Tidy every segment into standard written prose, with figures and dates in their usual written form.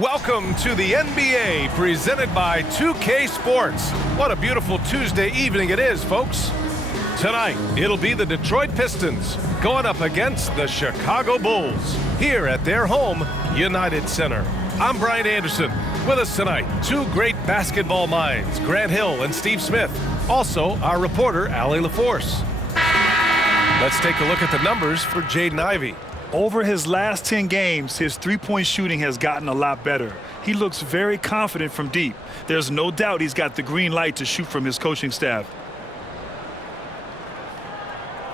Welcome to the NBA, presented by 2K Sports. What a beautiful Tuesday evening it is, folks. Tonight, it'll be the Detroit Pistons going up against the Chicago Bulls here at their home, United Center. I'm Brian Anderson. With us tonight, two great basketball minds, Grant Hill and Steve Smith. Also, our reporter, Allie LaForce. Let's take a look at the numbers for Jaden Ivey. Over his last 10 games, his three-point shooting has gotten a lot better. He looks very confident from deep. There's no doubt he's got the green light to shoot from his coaching staff.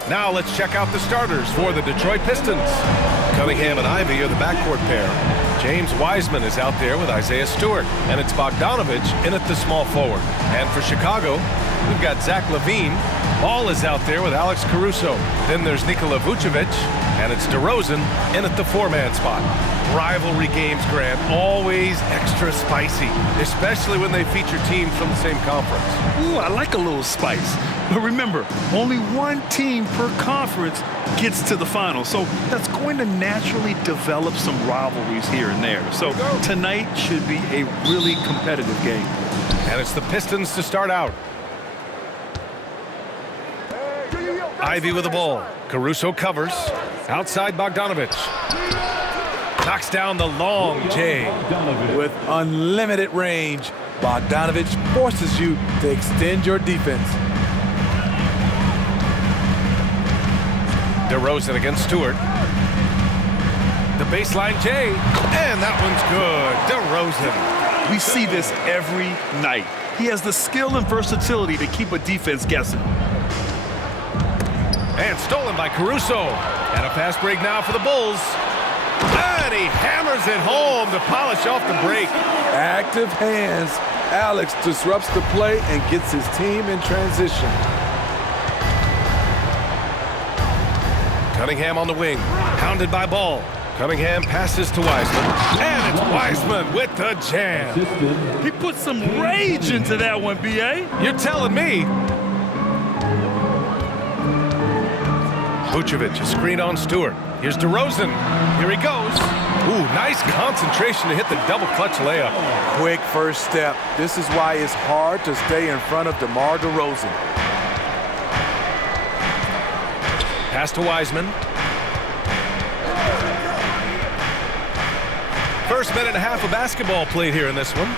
Now let's check out the starters for the Detroit Pistons. Cunningham and Ivey are the backcourt pair. James Wiseman is out there with Isaiah Stewart, and it's Bogdanovich in at the small forward. And for Chicago, we've got Zach LaVine. Ball is out there with Alex Caruso. Then there's Nikola Vucevic, and it's DeRozan in at the four-man spot. Rivalry games, Grant, always extra spicy, especially when they feature teams from the same conference. Ooh, I like a little spice. But remember, only one team per conference gets to the final, so that's going to naturally develop some rivalries here and there. So tonight should be a really competitive game. And it's the Pistons to start out. Ivey with the ball. Caruso covers. Outside Bogdanovich. Knocks down the long J. With unlimited range, Bogdanovich forces you to extend your defense. DeRozan against Stewart. The baseline J. And that one's good. DeRozan. We see this every night. He has the skill and versatility to keep a defense guessing. And stolen by Caruso. And a fast break now for the Bulls. And he hammers it home to polish off the break. Active hands. Alex disrupts the play and gets his team in transition. Cunningham on the wing. Hounded by Ball. Cunningham passes to Wiseman. And it's Wiseman with the jam. He put some rage into that one, B.A. You're telling me. Vucevic, a screen on Stewart. Here's DeRozan. Here he goes. Ooh, nice concentration to hit the double clutch layup. Quick first step. This is why it's hard to stay in front of DeMar DeRozan. Pass to Wiseman. First minute and a half of basketball played here in this one.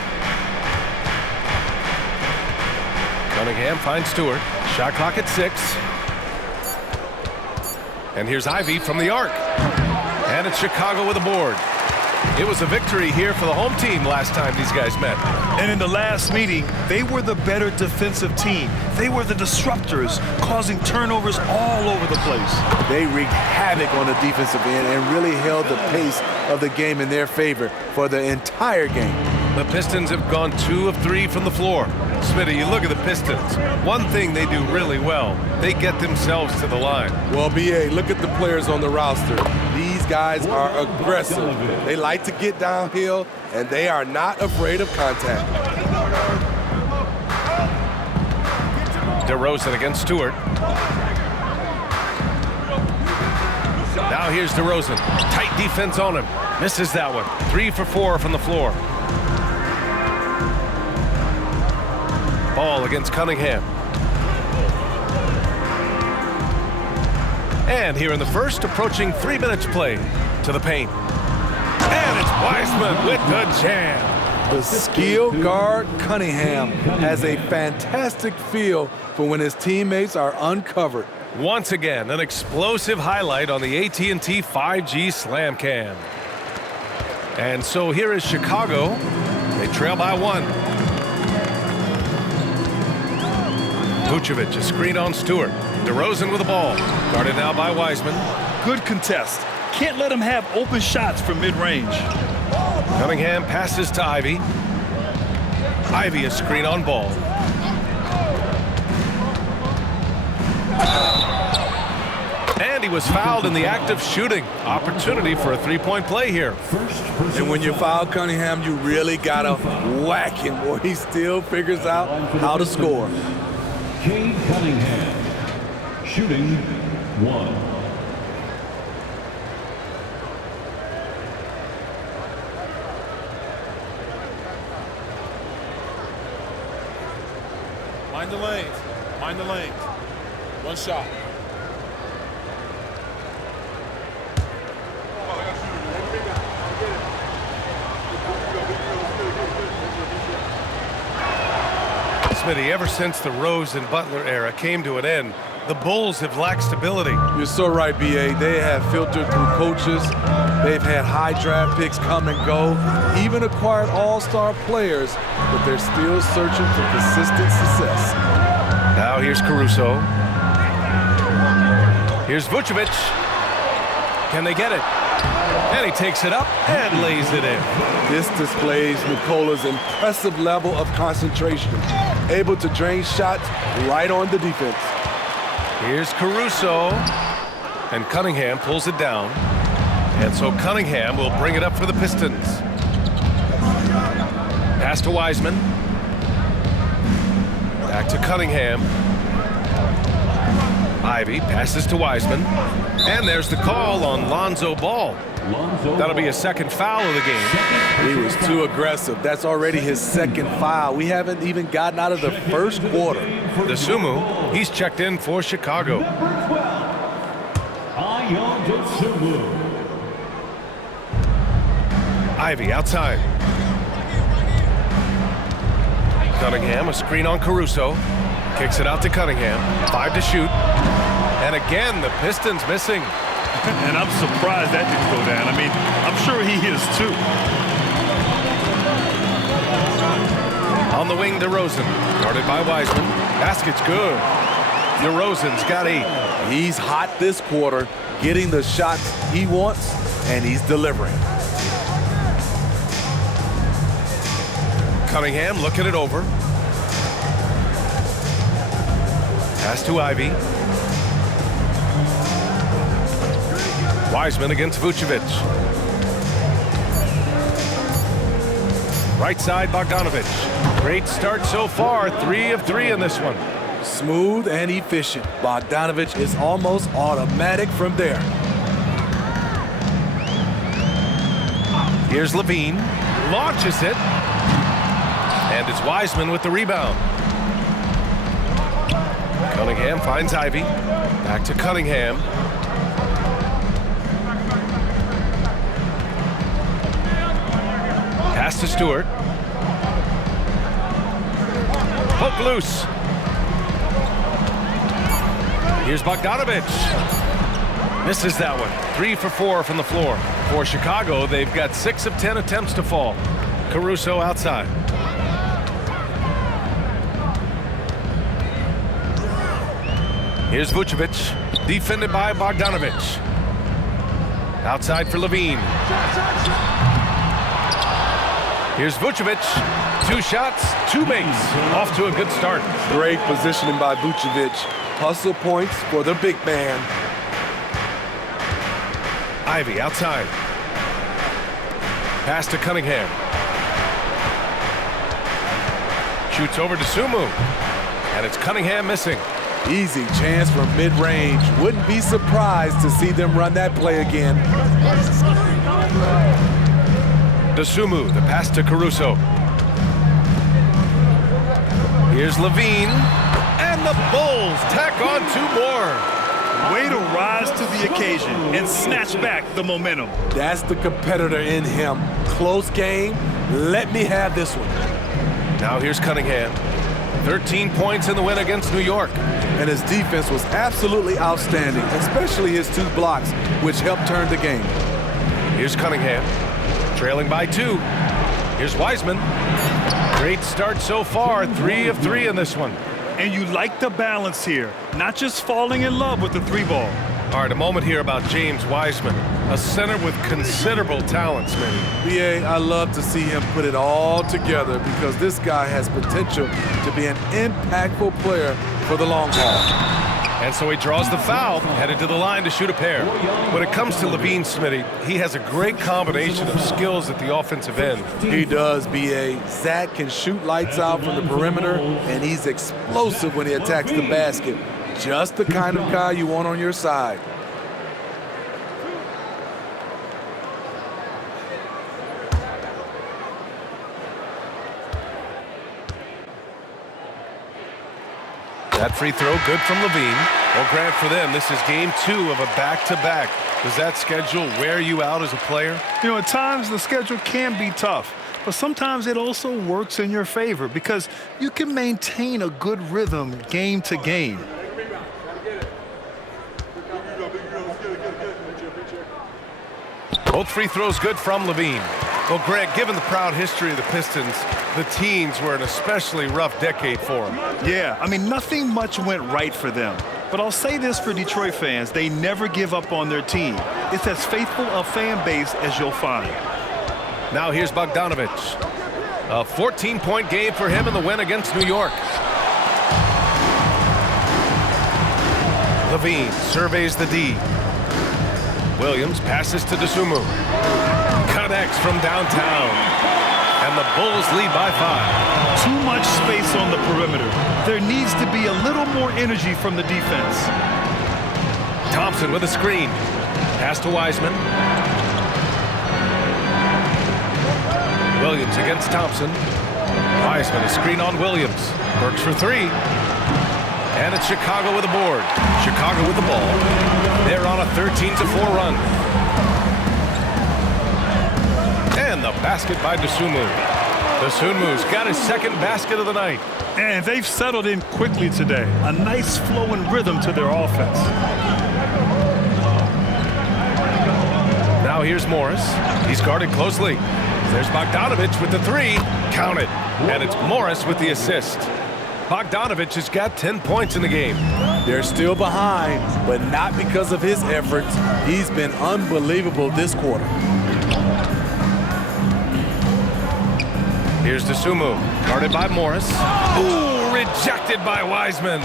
Cunningham finds Stewart. Shot clock at 6. And here's Ivey from the arc. And it's Chicago with a board. It was a victory here for the home team last time these guys met. And in the last meeting, they were the better defensive team. They were the disruptors, causing turnovers all over the place. They wreaked havoc on the defensive end and really held the pace of the game in their favor for the entire game. The Pistons have gone 2 of 3 from the floor. Smitty, you look at the Pistons. One thing they do really well, they get themselves to the line. Well, B.A., look at the players on the roster. These guys are aggressive. They like to get downhill, and they are not afraid of contact. DeRozan against Stewart. Now here's DeRozan. Tight defense on him. Misses that one. 3 for 4 from the floor. Ball against Cunningham. And here in the first, approaching 3 minutes played to the paint. And it's Wiseman with the jam. The skill guard Cunningham has a fantastic feel for when his teammates are uncovered. Once again, an explosive highlight on the AT&T 5G Slam Cam. And so here is Chicago. They trail by 1. Vucevic, a screen on Stewart. DeRozan with the ball. Guarded now by Wiseman. Good contest. Can't let him have open shots from mid-range. Cunningham passes to Ivey. Ivey, a screen on Ball. And he was fouled in the act of shooting. Opportunity for a three-point play here. And when you foul Cunningham, you really got to whack him, or he still figures out how to score. Cade Cunningham, shooting 1. Mind the lanes. Mind the lanes. One shot. Smitty, ever since the Rose and Butler era came to an end, the Bulls have lacked stability. You're so right, B.A. They have filtered through coaches. They've had high draft picks come and go, even acquired all-star players, but they're still searching for consistent success. Now here's Caruso. Here's Vucevic. Can they get it? And he takes it up and lays it in. This displays Nikola's impressive level of concentration, able to drain shots right on the defense. Here's Caruso. And Cunningham pulls it down. And so Cunningham will bring it up for the Pistons. Pass to Wiseman. Back to Cunningham. Ivy passes to Wiseman. And there's the call on Lonzo Ball. That'll be a second foul of the game. He was too aggressive. That's already his second foul. We haven't even gotten out of the first quarter. Dosunmu, he's checked in for Chicago. Ivy outside. Cunningham, a screen on Caruso. Kicks it out to Cunningham. 5 to shoot. And again, the Pistons missing. And I'm surprised that didn't go down. I mean, I'm sure he is too. On the wing, DeRozan. Guarded by Wiseman. Basket's good. DeRozan's got 8. He's hot this quarter, getting the shots he wants, and he's delivering. Cunningham looking it over. Pass to Ivy. Wiseman against Vucevic. Right side, Bogdanovic. Great start so far. 3 of 3 in this one. Smooth and efficient. Bogdanovic is almost automatic from there. Here's Levine. Launches it. And it's Wiseman with the rebound. Cunningham finds Ivy. Back to Cunningham. Pass to Stewart. Hook loose. Here's Bogdanovic. Misses that one. 3 for 4 from the floor. For Chicago, they've got 6 of 10 attempts to fall. Caruso outside. Here's Vucevic, defended by Bogdanovic. Outside for Levine. Here's Vucevic. 2 shots, 2 makes. Off to a good start. Great positioning by Vucevic. Hustle points for the big man. Ivy outside. Pass to Cunningham. Shoots over to Sumu. And it's Cunningham missing. Easy chance from mid-range. Wouldn't be surprised to see them run that play again. Dosunmu, the pass to Caruso. Here's Levine. And the Bulls tack on 2 more. Way to rise to the occasion and snatch back the momentum. That's the competitor in him. Close game. Let me have this one. Now here's Cunningham. 13 points in the win against New York. And his defense was absolutely outstanding, especially his 2 blocks, which helped turn the game. Here's Cunningham, trailing by 2. Here's Wiseman. Great start so far, 3 of 3 in this one. And you like the balance here, not just falling in love with the 3 ball. All right, a moment here about James Wiseman, a center with considerable talent, Smitty. B.A., I love to see him put it all together because this guy has potential to be an impactful player for the long haul. And so he draws the foul, headed to the line to shoot a pair. When it comes to Levine, Smitty, he has a great combination of skills at the offensive end. He does, B.A. Zach can shoot lights out from the perimeter, and he's explosive when he attacks the basket. Just the kind of guy you want on your side. That free throw good from Levine. Well, Grant, for them, this is game 2 of a back-to-back. Does that schedule wear you out as a player? You know, at times the schedule can be tough, but sometimes it also works in your favor because you can maintain a good rhythm game to game. Both free throws good from Levine. Well, Greg, given the proud history of the Pistons, the teens were an especially rough decade for them. Yeah, I mean, nothing much went right for them. But I'll say this for Detroit fans, they never give up on their team. It's as faithful a fan base as you'll find. Now here's Bogdanovich. A 14-point game for him in the win against New York. Levine surveys the D. Williams passes to Dosunmu. Connects from downtown. And the Bulls lead by 5. Too much space on the perimeter. There needs to be a little more energy from the defense. Thompson with a screen. Pass to Wiseman. Williams against Thompson. Wiseman, a screen on Williams. Works for 3. And it's Chicago with a board. Chicago with the ball. They're on a 13-4 run. And the basket by Dosunmu. Dosunmu's got his second basket of the night. And they've settled in quickly today. A nice flowing rhythm to their offense. Now here's Morris. He's guarded closely. There's Bogdanovich with the 3. Count it. And it's Morris with the assist. Bogdanovich has got 10 points in the game. They're still behind, but not because of his efforts. He's been unbelievable this quarter. Here's Dosunmu, guarded by Morris. Ooh, rejected by Wiseman.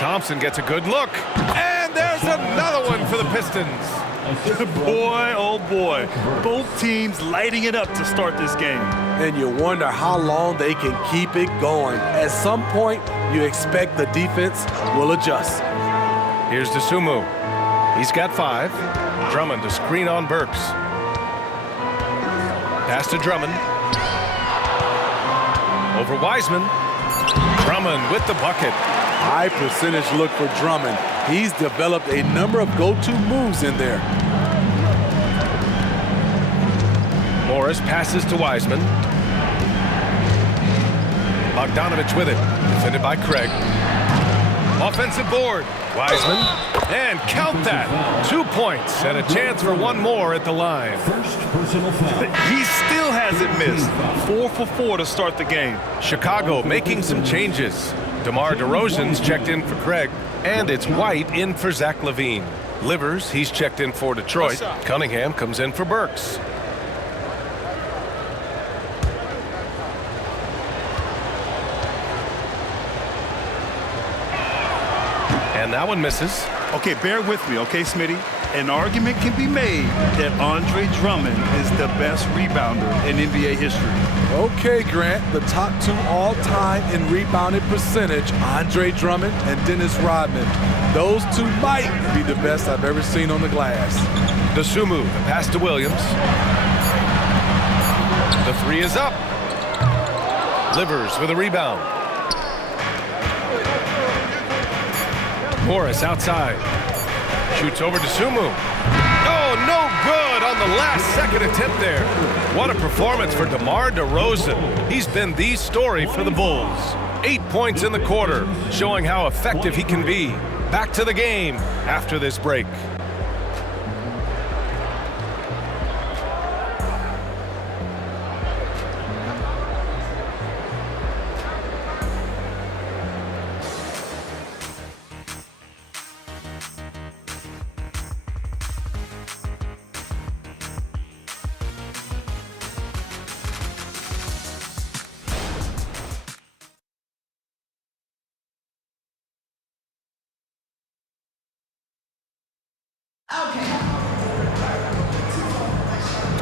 Thompson gets a good look. And there's another one for the Pistons. Boy, oh boy. Both teams lighting it up to start this game. And you wonder how long they can keep it going. At some point, you expect the defense will adjust. Here's Dosunmu. He's got 5. Drummond to screen on Burks. Pass to Drummond. Over Wiseman. Drummond with the bucket. High percentage look for Drummond. He's developed a number of go-to moves in there. Morris passes to Wiseman. Bogdanovich with it. Defended by Craig. Offensive board. Wiseman. And count that. 2 points and a chance for one more at the line. First personal foul. He still hasn't missed. 4 for 4 to start the game. Chicago making some changes. DeMar DeRozan's checked in for Craig. And it's White in for Zach LaVine. Livers, he's checked in for Detroit. Cunningham comes in for Burks. And that one misses. Okay, bear with me, okay, Smitty? An argument can be made that Andre Drummond is the best rebounder in NBA history. Okay, Grant, the top 2 all-time in rebounding percentage, Andre Drummond and Dennis Rodman. Those 2 might be the best I've ever seen on the glass. Dosunmu, the pass to Williams. The 3 is up. Livers with a rebound. Morris outside. Shoots over to Dosunmu. Oh, no good on the last-second attempt there. What a performance for DeMar DeRozan. He's been the story for the Bulls. 8 points in the quarter, showing how effective he can be. Back to the game after this break.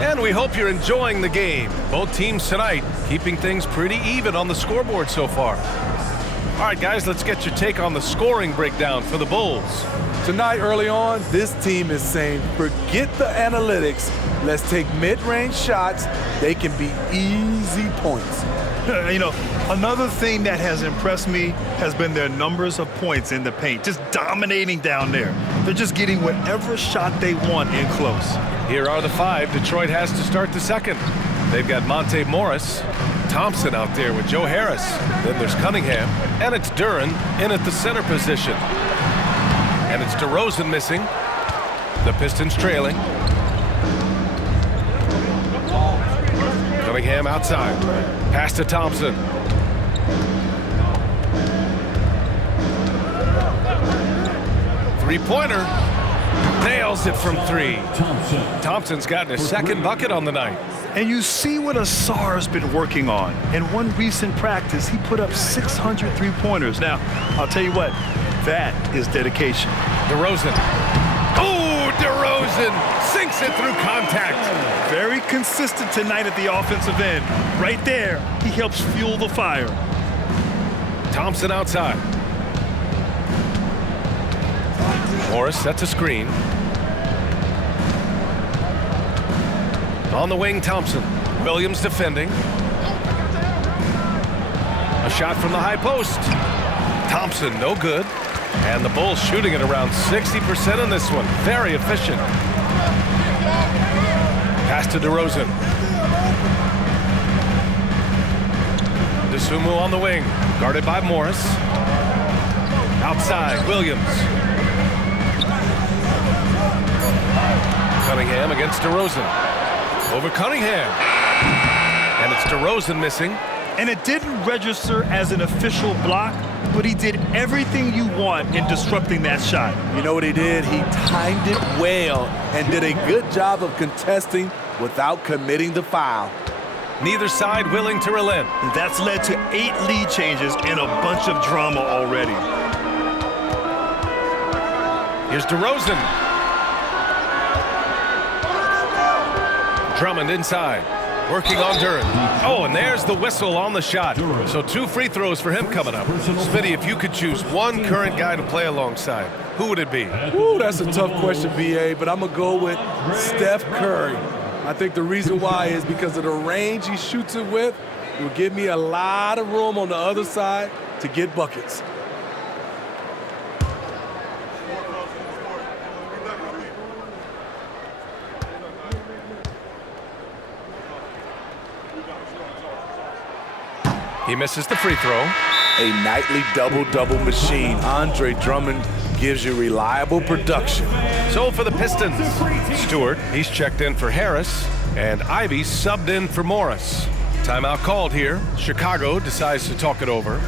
And we hope you're enjoying the game. Both teams tonight keeping things pretty even on the scoreboard so far. All right, guys, let's get your take on the scoring breakdown for the Bulls. Tonight, early on, this team is saying, forget the analytics. Let's take mid-range shots. They can be easy points. You know, another thing that has impressed me has been their numbers of points in the paint, just dominating down there. They're just getting whatever shot they want in close. Here are the 5 Detroit has to start the second. They've got Monte Morris, Thompson out there with Joe Harris. Then there's Cunningham, and it's Duren in at the center position. And it's DeRozan missing. The Pistons trailing. Cunningham outside. Pass to Thompson. Three-pointer. Nails it from 3. Thompson's gotten his second bucket on the night. And you see what Asar's been working on. In one recent practice, he put up 600 three-pointers. Now, I'll tell you what, that is dedication. DeRozan. Oh, DeRozan sinks it through contact. Very consistent tonight at the offensive end. Right there, he helps fuel the fire. Thompson outside. Morris sets a screen. On the wing, Thompson. Williams defending. A shot from the high post. Thompson, no good. And the Bulls shooting at around 60% in this one. Very efficient. Pass to DeRozan. DeSumo on the wing. Guarded by Morris. Outside, Williams. Cunningham against DeRozan. Over Cunningham. And it's DeRozan missing. And it didn't register as an official block, but he did everything you want in disrupting that shot. You know what he did? He timed it well and did a good job of contesting without committing the foul. Neither side willing to relent. That's led to 8 lead changes and a bunch of drama already. Here's DeRozan. Drummond inside, working on Duren. Oh, and there's the whistle on the shot. So 2 free throws for him coming up. Smitty, if you could choose one current guy to play alongside, who would it be? Ooh, that's a tough question, BA, but I'm going to go with Steph Curry. I think the reason why is because of the range he shoots it with. It will give me a lot of room on the other side to get buckets. He misses the free throw. A nightly double-double machine. Andre Drummond gives you reliable production. So for the Pistons, Stewart, he's checked in for Harris, and Ivy subbed in for Morris. Timeout called here. Chicago decides to talk it over.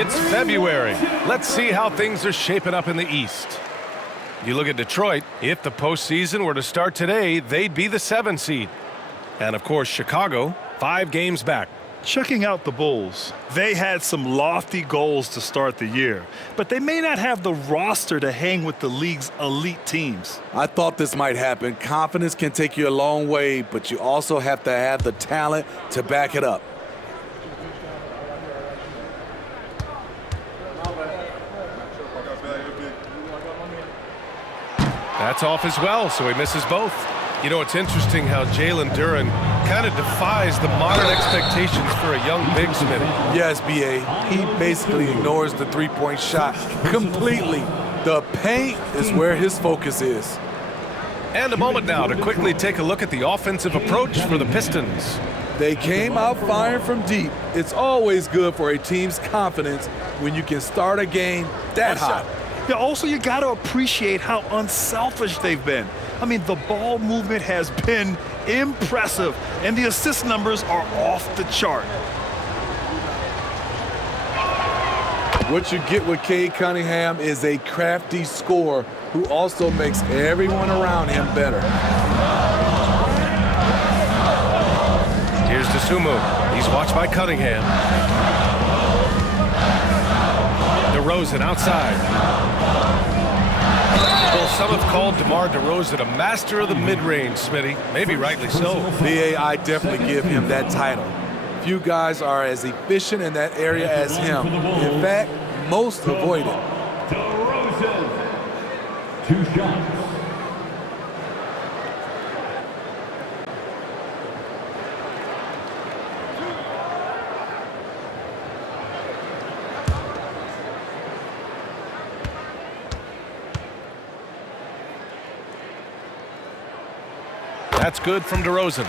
It's February. Let's see how things are shaping up in the East. You look at Detroit, if the postseason were to start today, they'd be the 7 seed. And of course, Chicago, 5 games back. Checking out the Bulls, they had some lofty goals to start the year, but they may not have the roster to hang with the league's elite teams. I thought this might happen. Confidence can take you a long way, but you also have to have the talent to back it up. That's off as well, so he misses both. You know, it's interesting how Jalen Duren kind of defies the modern expectations for a young big, Smitty. Yes, B.A. He basically ignores the three-point shot completely. The paint is where his focus is. And a moment now to quickly take a look at the offensive approach for the Pistons. They came out firing from deep. It's always good for a team's confidence when you can start a game that hot. Yeah, also, you got to appreciate how unselfish they've been. I mean, the ball movement has been impressive, and the assist numbers are off the chart. What you get with Cade Cunningham is a crafty scorer who also makes everyone around him better. Here's DeSumo. He's watched by Cunningham. DeRozan outside. Well, some have called DeMar DeRozan a master of the mid-range, Smitty. Maybe rightly so. B.A., I definitely give him that title. Few guys are as efficient in that area as him. In fact, most avoid it. DeRozan. 2 shots. That's good from DeRozan.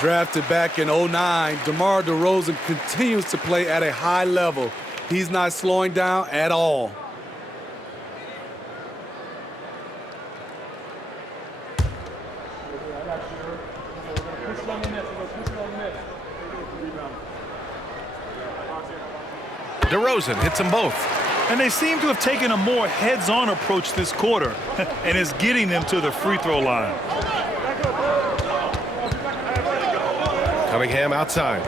Drafted back in '09, DeMar DeRozan continues to play at a high level. He's not slowing down at all. DeRozan hits them both. And they seem to have taken a more heads-on approach this quarter, and it's getting them to the free throw line. Cunningham outside.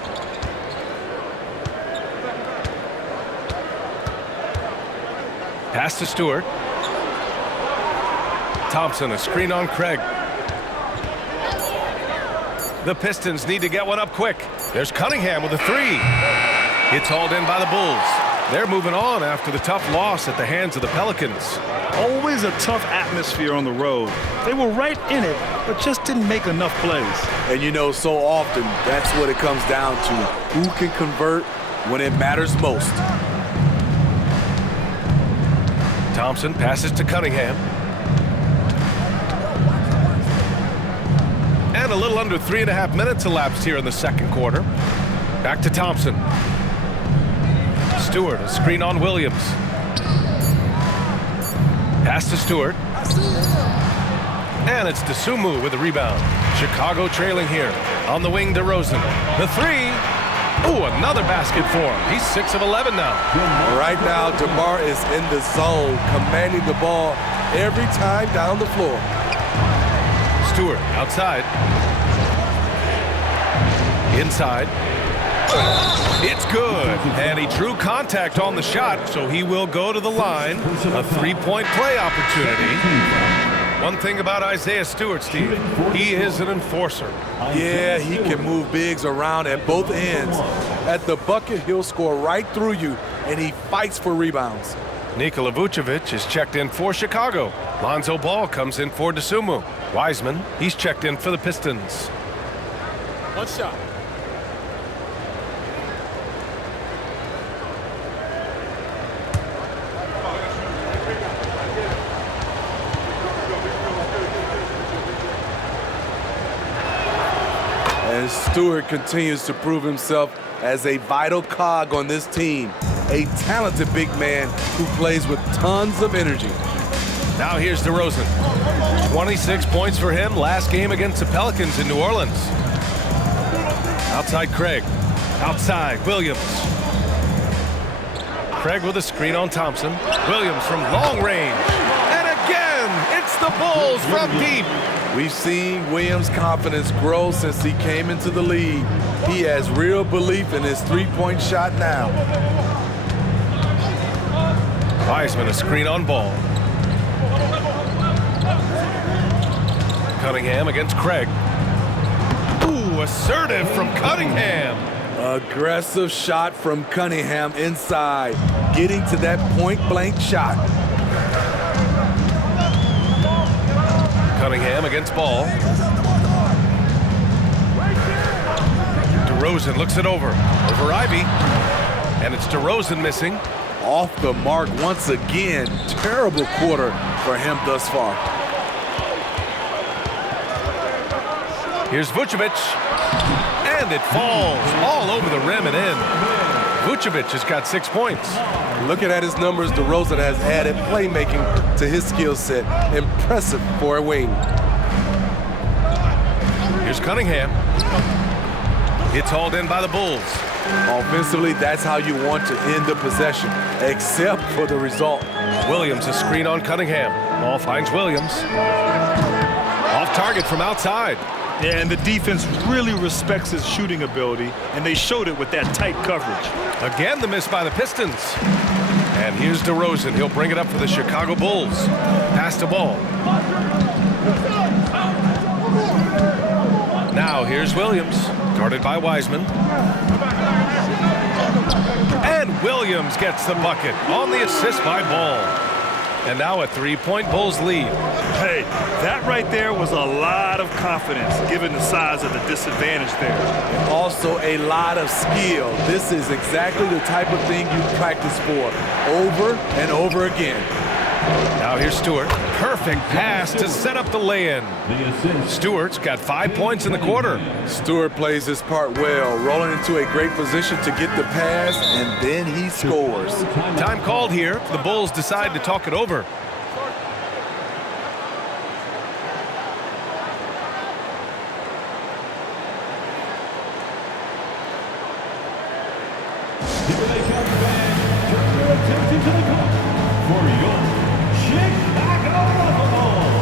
Pass to Stewart. Thompson, a screen on Craig. The Pistons need to get one up quick. There's Cunningham with a 3. It's hauled in by the Bulls. They're moving on after the tough loss at the hands of the Pelicans. Always a tough atmosphere on the road. They were right in it, but just didn't make enough plays. And you know, so often, that's what it comes down to. Who can convert when it matters most? Thompson passes to Cunningham. And a little under 3.5 minutes elapsed here in the second quarter. Back to Thompson. Stewart, a screen on Williams. Pass to Stewart. And it's DeSumo with the rebound. Chicago trailing here. On the wing, DeRozan. The 3. Ooh, another basket for him. He's 6 of 11 now. Right now, DeMar is in the zone, commanding the ball every time down the floor. Stewart outside. Inside. It's good. And he drew contact on the shot, so he will go to the line. A 3-point play opportunity. One thing about Isaiah Stewart, Steve, he is an enforcer. Yeah, he can move bigs around at both ends. At the bucket, he'll score right through you, and he fights for rebounds. Nikola Vucevic is checked in for Chicago. Lonzo Ball comes in for DeSumo. Wiseman, he's checked in for the Pistons. 1 shot. And Stewart continues to prove himself as a vital cog on this team. A talented big man who plays with tons of energy. Now here's DeRozan. 26 points for him last game against the Pelicans in New Orleans. Outside Craig. Outside Williams. Craig with a screen on Thompson. Williams from long range. And again, it's the Bulls from deep. We've seen Williams' confidence grow since he came into the league. He has real belief in his three-point shot now. Wiseman, a screen on Ball. Cunningham against Craig. Ooh, assertive from Cunningham. Aggressive shot from Cunningham inside, getting to that point-blank shot. Cunningham against Ball. DeRozan looks it over Ivy. And it's DeRozan missing. Off the mark once again. Terrible quarter for him thus far. Here's Vucevic. And it falls all over the rim and in. Vucevic has got 6 points. Looking at his numbers, DeRozan has added playmaking to his skill set. Impressive for a wing. Here's Cunningham. It's hauled in by the Bulls. Offensively, that's how you want to end the possession, except for the result. Williams, a screen on Cunningham. Ball finds Williams. Off target from outside. Yeah, and the defense really respects his shooting ability, and they showed it with that tight coverage. Again, the miss by the Pistons. And here's DeRozan. He'll bring it up for the Chicago Bulls. Pass the ball. Now here's Williams, guarded by Wiseman. And Williams gets the bucket on the assist by Ball. And now a 3-point Bulls lead. Hey, that right there was a lot of confidence given the size of the disadvantage there. And also a lot of skill. This is exactly the type of thing you practice for over and over again. Now here's Stewart. Perfect pass to set up the lay-in. Stewart's got 5 points in the quarter. Stewart plays his part well, rolling into a great position to get the pass, and then he scores. Time called here. The Bulls decide to talk it over. Here they come back. Turn your attention to the court for your Chicago Bulls.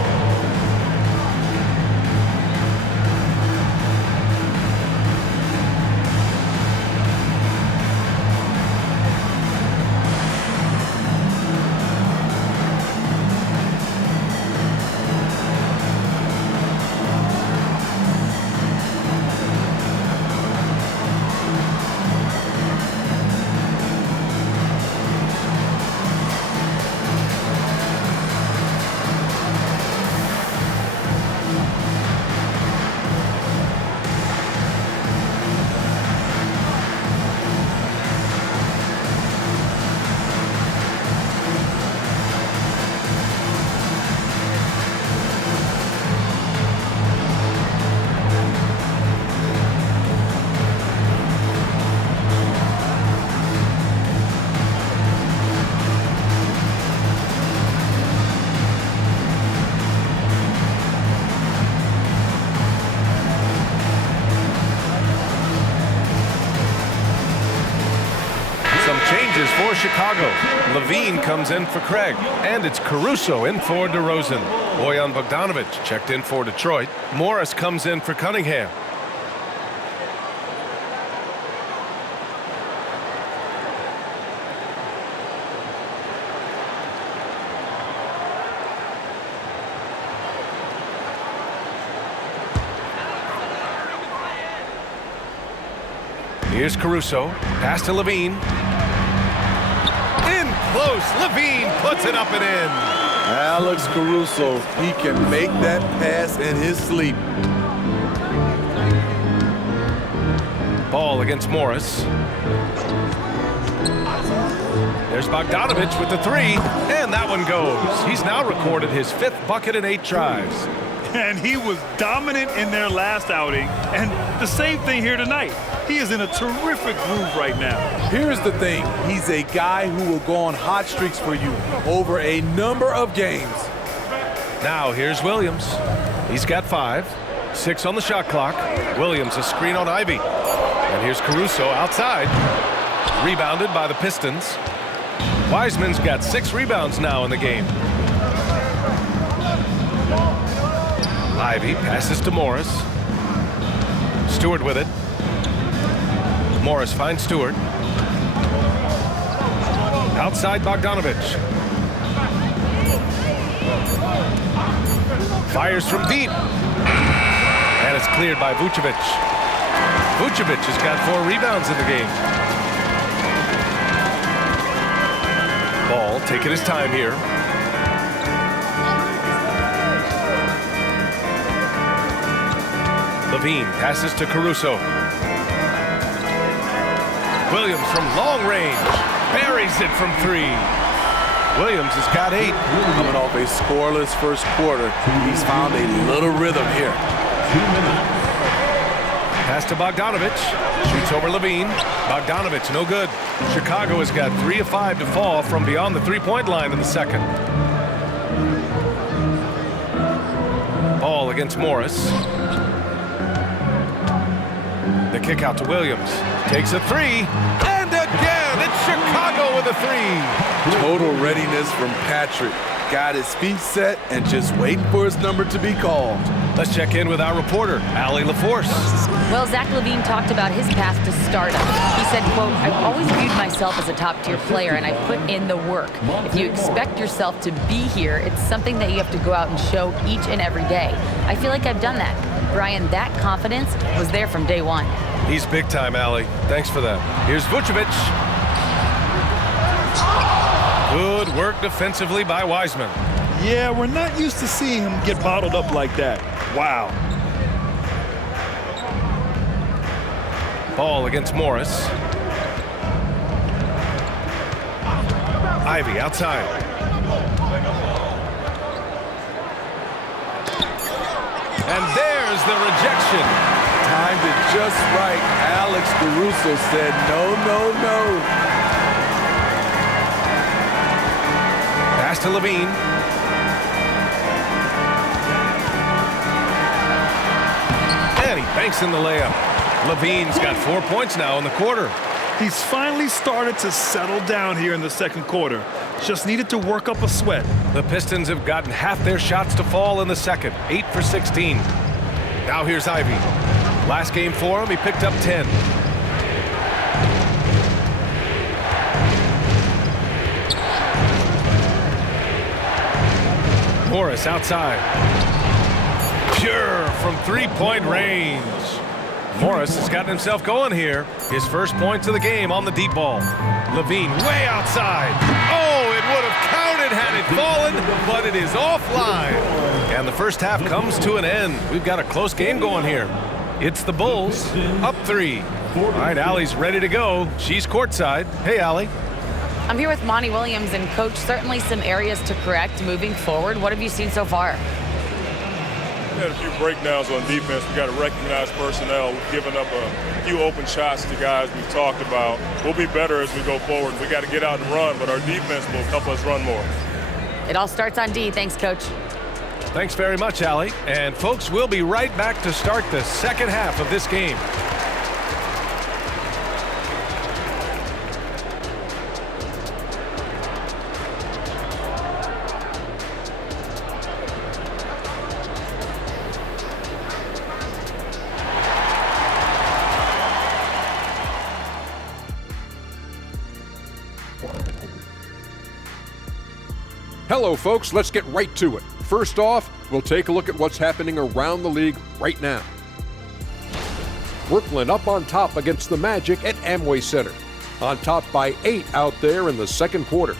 Changes for Chicago. Levine comes in for Craig, and it's Caruso in for DeRozan. Bojan Bogdanovic checked in for Detroit. Morris comes in for Cunningham. Here's Caruso. Pass to Levine. In close. Levine puts it up and in. Alex Caruso, he can make that pass in his sleep. Ball against Morris. There's Bogdanovic with the three, and that one goes. He's now recorded his 5th bucket in 8 tries. And he was dominant in their last outing, and the same thing here tonight. He is in a terrific groove right now. Here's the thing. He's a guy who will go on hot streaks for you over a number of games. Now here's Williams. He's got 5. 6 on the shot clock. Williams a screen on Ivy. And here's Caruso outside. Rebounded by the Pistons. Wiseman's got 6 rebounds now in the game. Ivy passes to Morris. Stewart with it. Morris finds Stewart. Outside Bogdanovic. Fires from deep. And it's cleared by Vucevic. Vucevic has got 4 rebounds in the game. Ball taking his time here. Levine passes to Caruso. Williams from long range. Buries it from 3. Williams has got 8. Coming off a scoreless first quarter, he's found a little rhythm here. 2 minutes. Pass to Bogdanovich. Shoots over Levine. Bogdanovich, no good. Chicago has got 3 of 5 to fall from beyond the three-point line in the second. Ball against Morris. The kick out to Williams. Takes a 3. And again, it's Chicago with a 3. Total readiness from Patrick. Got his feet set and just waiting for his number to be called. Let's check in with our reporter, Allie LaForce. Well, Zach LaVine talked about his path to stardom. He said, quote, "I've always viewed myself as a top-tier player, and I put in the work. If you expect yourself to be here, it's something that you have to go out and show each and every day. I feel like I've done that." Brian, that confidence was there from day one. He's big time, Allie. Thanks for that. Here's Vucevic. Good work defensively by Wiseman. Yeah, we're not used to seeing him get bottled up like that. Wow. Ball against Morris. Ivy outside. And there's the rejection. Timed it just right. Alex Caruso said no, no, no. Pass to Levine. And he banks in the layup. Levine's got 4 points now in the quarter. He's finally started to settle down here in the second quarter. Just needed to work up a sweat. The Pistons have gotten half their shots to fall in the second, 8 for 16. Now here's Ivy. Last game for him, he picked up 10. Morris outside. Pure from three-point range. Morris has gotten himself going here. His first points of the game on the deep ball. Levine way outside. Oh, it would have counted had it fallen, but it is offline. And the first half comes to an end. We've got a close game going here. It's the Bulls up 3. All right, Allie's ready to go. She's courtside. Hey, Allie. I'm here with Monty Williams, and Coach, certainly some areas to correct moving forward. What have you seen so far? We had a few breakdowns on defense. We got to recognize personnel. We've given up a few open shots to guys we've talked about. We'll be better as we go forward. We got to get out and run, but our defense will help us run more. It all starts on D. Thanks, Coach. Thanks very much, Allie. And folks, we'll be right back to start the second half of this game. Hello, folks. Let's get right to it. First off, we'll take a look at what's happening around the league right now. Brooklyn up on top against the Magic at Amway Center. On top by 8 out there in the second quarter.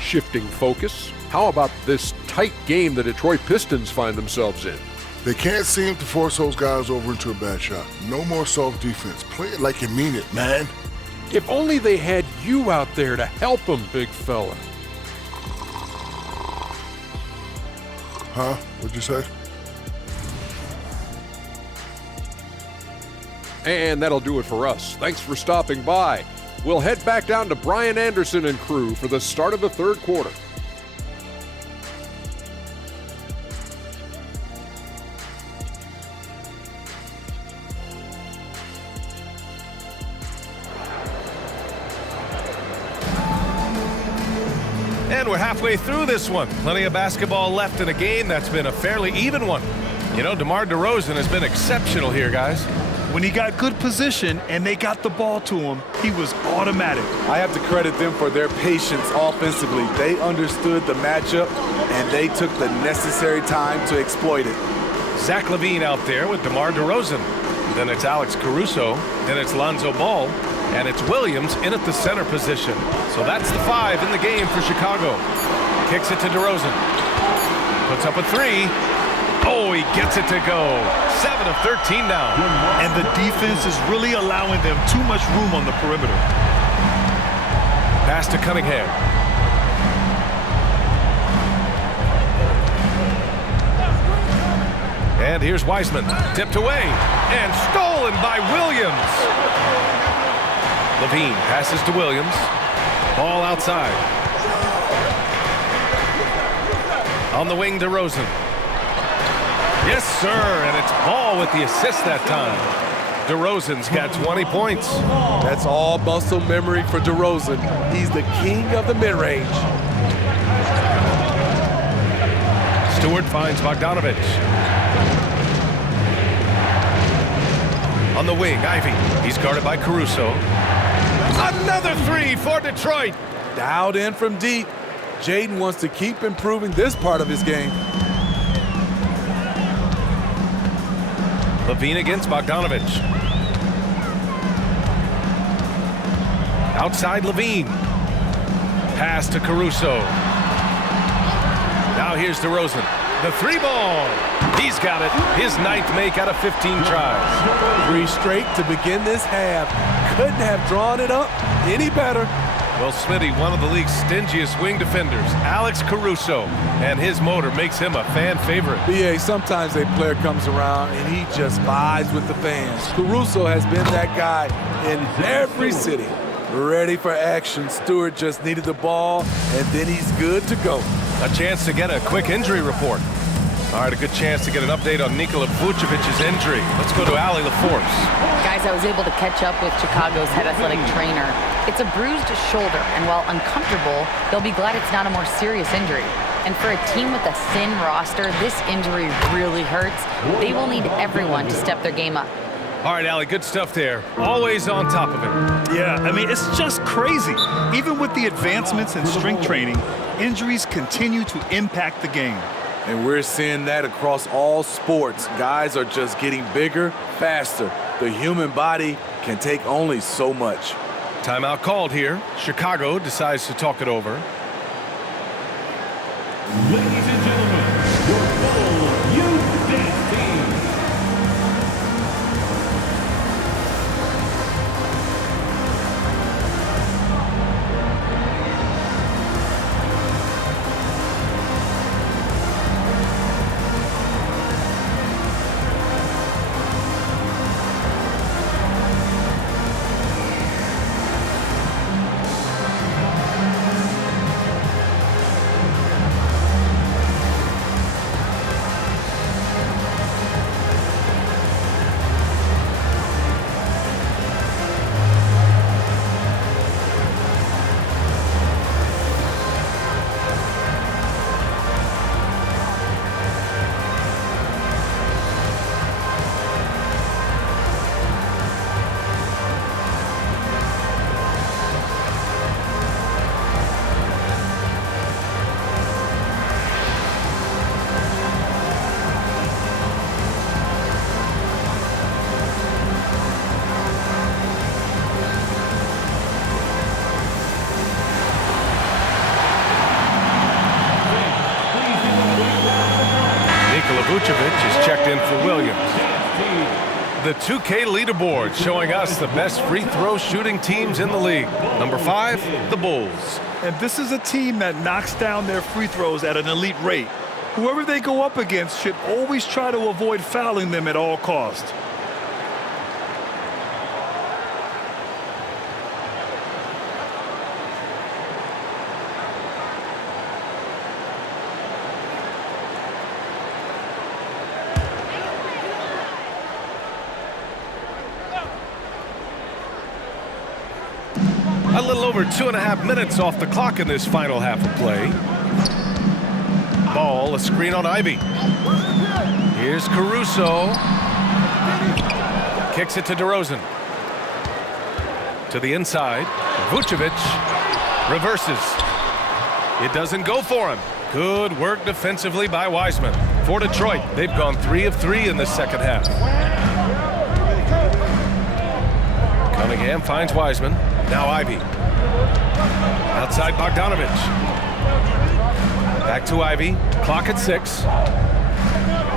Shifting focus, how about this tight game the Detroit Pistons find themselves in? They can't seem to force those guys over into a bad shot. No more self-defense. Play it like you mean it, man. If only they had you out there to help them, big fella. Huh? What'd you say? And that'll do it for us. Thanks for stopping by. We'll head back down to Brian Anderson and crew for the start of the third quarter. And we're halfway through this one. Plenty of basketball left in a game that's been a fairly even one. You know, DeMar DeRozan has been exceptional here, guys. When he got good position and they got the ball to him, he was automatic. I have to credit them for their patience offensively. They understood the matchup, and they took the necessary time to exploit it. Zach LaVine out there with DeMar DeRozan. Then it's Alex Caruso. Then it's Lonzo Ball. And it's Williams in at the center position. So that's the 5 in the game for Chicago. Kicks it to DeRozan. Puts up a 3. Oh, he gets it to go. 7 of 13 now. And the defense is really allowing them too much room on the perimeter. Pass to Cunningham. And here's Wiseman. Tipped away. And stolen by Williams. Levine passes to Williams. Ball outside. On the wing, DeRozan. Yes, sir, and it's Ball with the assist that time. DeRozan's got 20 points. That's all muscle memory for DeRozan. He's the king of the mid-range. Stewart finds Bogdanovich. On the wing, Ivy. He's guarded by Caruso. Another three for Detroit. Dialed in from deep. Jaden wants to keep improving this part of his game. Levine against Bogdanovich. Outside Levine. Pass to Caruso. Now here's DeRozan. The three ball. He's got it. His 9th make out of 15 tries. 3 straight to begin this half. Couldn't have drawn it up any better. Well, Smitty, one of the league's stingiest wing defenders, Alex Caruso, and his motor makes him a fan favorite. BA, sometimes a player comes around and he just vibes with the fans. Caruso has been that guy in every city. Ready for action. Stewart just needed the ball, and then he's good to go. A chance to get a quick injury report. All right, a good chance to get an update on Nikola Vucevic's injury. Let's go to Allie LaForce. Guys, I was able to catch up with Chicago's head athletic trainer. It's a bruised shoulder, and while uncomfortable, they'll be glad it's not a more serious injury. And for a team with a thin roster, this injury really hurts. They will need everyone to step their game up. All right, Allie, good stuff there. Always on top of it. Yeah, I mean, it's just crazy. Even with the advancements in strength training, injuries continue to impact the game. And we're seeing that across all sports. Guys are just getting bigger, faster. The human body can take only so much. Timeout called here. Chicago decides to talk it over. Ladies and gentlemen, your full youth dance team. Vucevic is checked in for Williams. The 2K leaderboard showing us the best free throw shooting teams in the league. Number 5, the Bulls. And this is a team that knocks down their free throws at an elite rate. Whoever they go up against should always try to avoid fouling them at all costs. A little over 2.5 minutes off the clock in this final half of play. Ball, a screen on Ivy. Here's Caruso. Kicks it to DeRozan. To the inside. Vucevic reverses. It doesn't go for him. Good work defensively by Wiseman. For Detroit, they've gone 3 of 3 in the second half. Cunningham finds Wiseman. Now Ivy. Outside Bogdanovich. Back to Ivy. Clock at 6.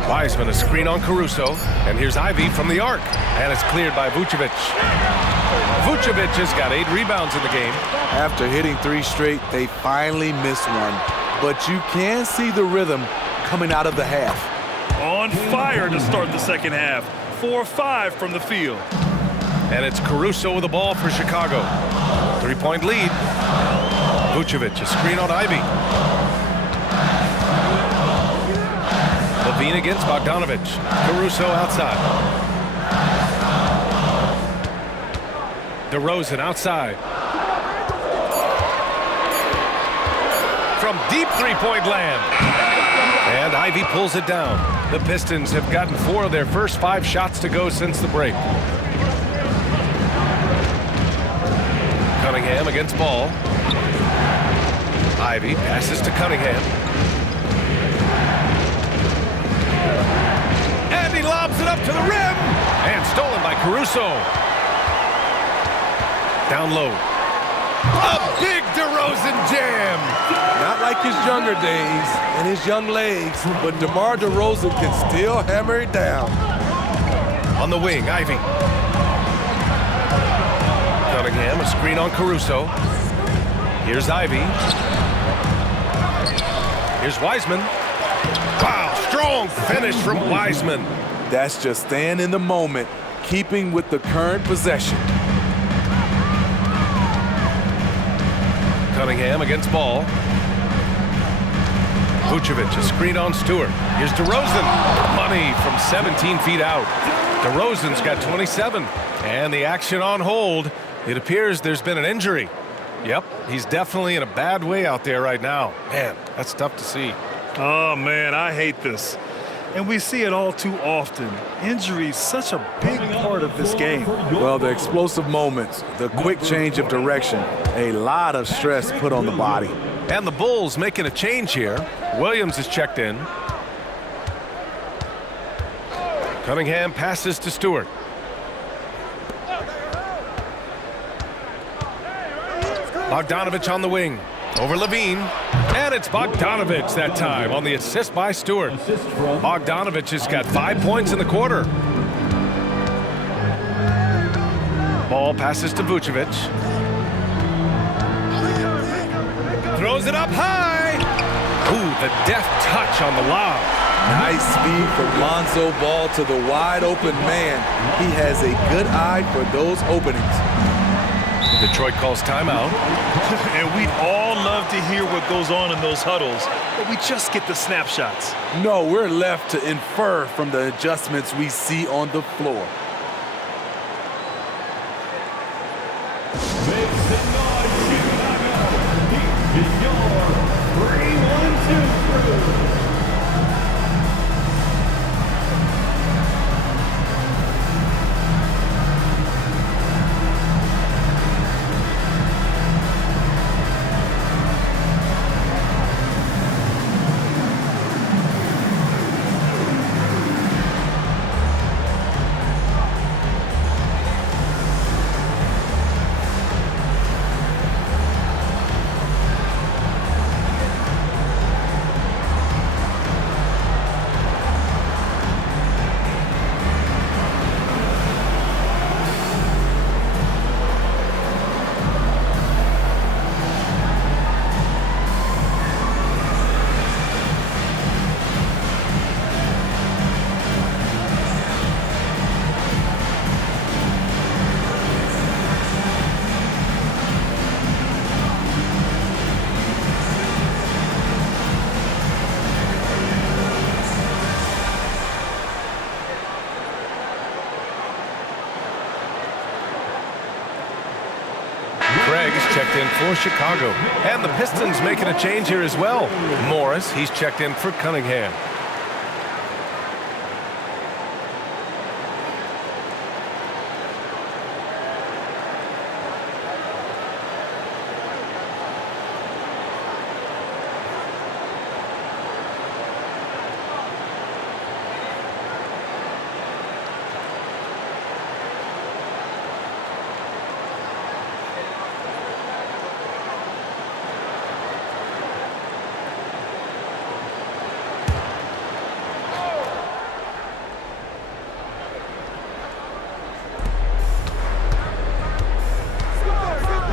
Wiseman, a screen on Caruso. And here's Ivy from the arc. And it's cleared by Vucevic. Vucevic has got 8 rebounds in the game. After hitting 3 straight, they finally missed one. But you can see the rhythm coming out of the half. On fire to start the second half. 4-5 from the field. And it's Caruso with the ball for Chicago. 3-point lead. Vucevic, a screen on Ivy. Levine against Bogdanovic. Caruso outside. DeRozan outside. From deep 3-point land. And Ivy pulls it down. The Pistons have gotten 4 of their first 5 shots to go since the break. Cunningham against Ball. Ivy passes to Cunningham. And he lobs it up to the rim. And stolen by Caruso. Down low. A big DeRozan jam. Not like his younger days and his young legs, but DeMar DeRozan can still hammer it down. On the wing, Ivy. Cunningham, a screen on Caruso. Here's Ivy. Here's Wiseman. Wow, strong finish from Wiseman. That's just staying in the moment, keeping with the current possession. Cunningham against Ball. Vucevic, a screen on Stewart. Here's DeRozan. Money from 17 feet out. DeRozan's got 27. And the action on hold. It appears there's been an injury. Yep, he's definitely in a bad way out there right now. Man, that's tough to see. Oh, man, I hate this. And we see it all too often. Injury is such a big part of this game. Well, the explosive moments, the quick change of direction, a lot of stress put on the body. And the Bulls making a change here. Williams is checked in. Cunningham passes to Stewart. Bogdanovic on the wing. Over Levine. And it's Bogdanovic that time on the assist by Stewart. Bogdanovic has got 5 points in the quarter. Ball passes to Vucevic. Throws it up high. Ooh, the deft touch on the lob. Nice speed from Lonzo Ball to the wide open man. He has a good eye for those openings. Detroit calls timeout. And we all love to hear what goes on in those huddles, but we just get the snapshots. No, we're left to infer from the adjustments we see on the floor. Make some noise, Chicago. This is your 3-1-2 crew. Craig is checked in for Chicago. And the Pistons making a change here as well. Morris, he's checked in for Cunningham.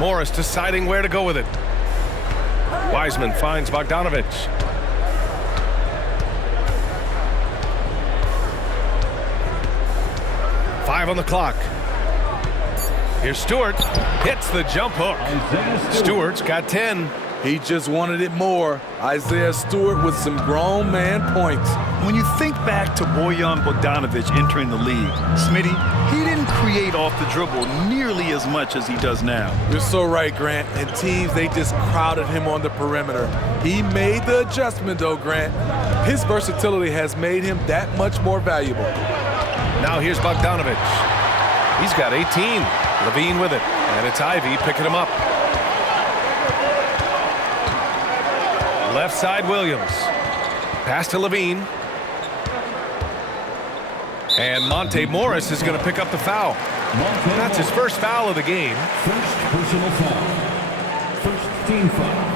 Morris deciding where to go with it. Wiseman finds Bogdanovich. Five on the clock. Here's Stewart. Hits the jump hook. Stewart's got 10. He just wanted it more. Isaiah Stewart with some grown man points. When you think back to Bojan Bogdanovic entering the league, Smitty, he didn't create off the dribble nearly as much as he does now. You're so right, Grant. And teams, they just crowded him on the perimeter. He made the adjustment, though, Grant. His versatility has made him that much more valuable. Now here's Bogdanovich. He's got 18. Levine with it, and it's Ivy picking him up. Left side, Williams. Pass to Levine. And Monte Morris is going to pick up the foul. That's his first foul of the game. First personal foul. First team foul.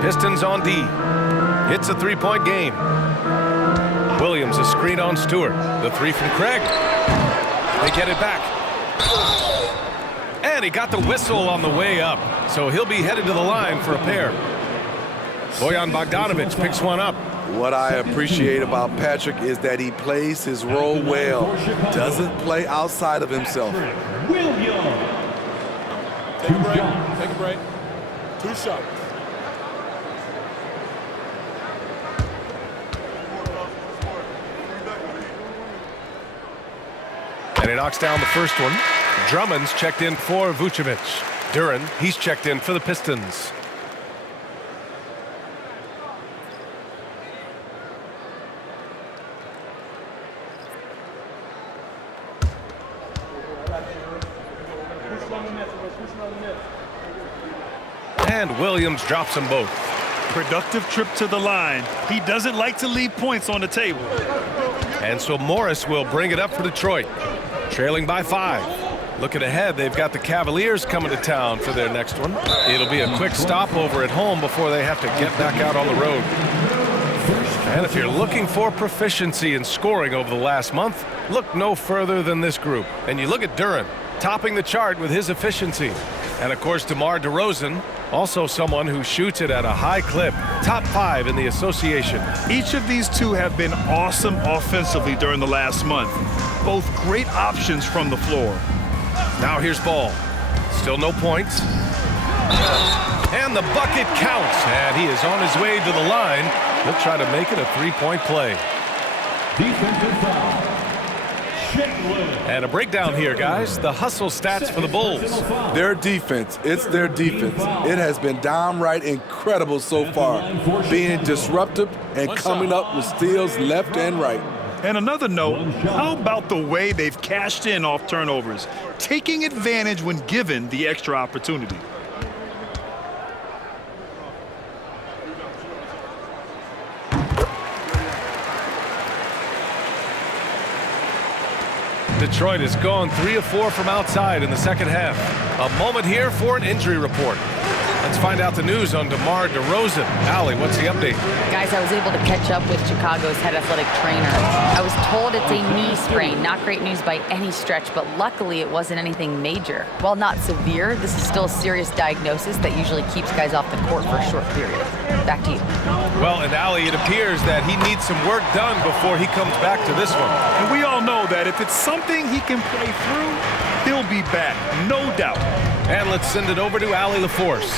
Pistons on D. It's a three-point game. Williams a screen on Stewart. The three from Craig. They get it back. And he got the whistle on the way up. So he'll be headed to the line for a pair. Bojan Bogdanovic picks one up. What I appreciate about Patrick is that he plays his role well. Doesn't play outside of himself. Take a break. Take a break. 2 shots. And he knocks down the first one. Drummond's checked in for Vucevic. Duran, he's checked in for the Pistons. And Williams drops them both. Productive trip to the line. He doesn't like to leave points on the table. And so Morris will bring it up for Detroit. Trailing by 5. Looking ahead, they've got the Cavaliers coming to town for their next one. It'll be a quick stopover at home before they have to get back out on the road. And if you're looking for proficiency in scoring over the last month, look no further than this group. And you look at Duran, topping the chart with his efficiency. And of course, DeMar DeRozan, also someone who shoots it at a high clip. Top 5 in the association. Each of these two have been awesome offensively during the last month. Both great options from the floor. Now here's Ball. Still no points. And the bucket counts. And he is on his way to the line. He'll try to make it a three-point play. Defensive foul. And a breakdown here, guys. The hustle stats for the Bulls. Their defense, it's their defense. It has been downright incredible so far, being disruptive and coming up with steals left and right. And another note, how about the way they've cashed in off turnovers, taking advantage when given the extra opportunity. Detroit has gone 3 of 4 from outside in the second half. A moment here for an injury report. Let's find out the news on DeMar DeRozan. Allie, what's the update? Guys, I was able to catch up with Chicago's head athletic trainer. I was told it's a knee sprain. Not great news by any stretch, but luckily it wasn't anything major. While not severe, this is still a serious diagnosis that usually keeps guys off the court for a short period. Back to you. Well, and Allie, it appears that he needs some work done before he comes back to this one. And we all know that if it's something he can play through, he'll be back, no doubt. And let's send it over to Allie LaForce.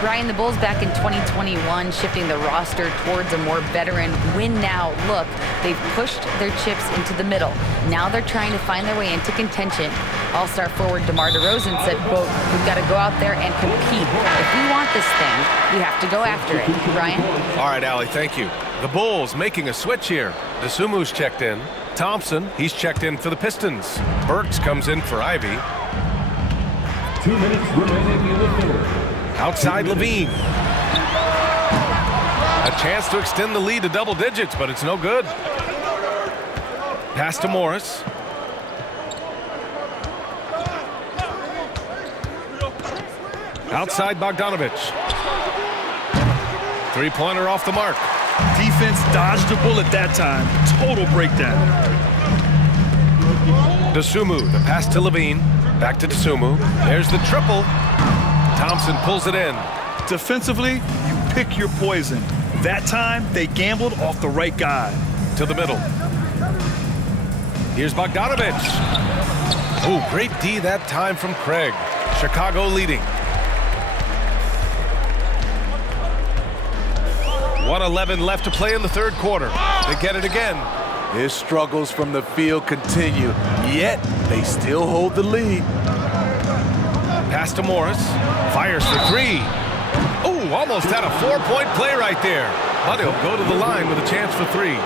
Brian, the Bulls back in 2021, shifting the roster towards a more veteran win-now look. They've pushed their chips into the middle. Now they're trying to find their way into contention. All-star forward DeMar DeRozan said, quote, "We've got to go out there and compete. If we want this thing, we have to go after it." Brian? All right, Allie, thank you. The Bulls making a switch here. DeSumu's checked in. Thompson, he's checked in for the Pistons. Burks comes in for Ivy. 2 minutes remaining in the third. Outside Levine. A chance to extend the lead to double digits, but it's no good. Pass to Morris. Outside Bogdanovich. Three-pointer off the mark. Defense dodged the bullet that time. Total breakdown. Dosunmu, the pass to Levine. Back to Dosunmu. There's the triple. Thompson pulls it in. Defensively, you pick your poison. That time, they gambled off the right guy. To the middle. Here's Bogdanovich. Oh, great D that time from Craig. Chicago leading. 1:11 left to play in the third quarter. They get it again. His struggles from the field continue, yet they still hold the lead. Pass to Morris. Fires for three. Oh, almost had a 4-point play right there. But he'll go to the line with a chance for three.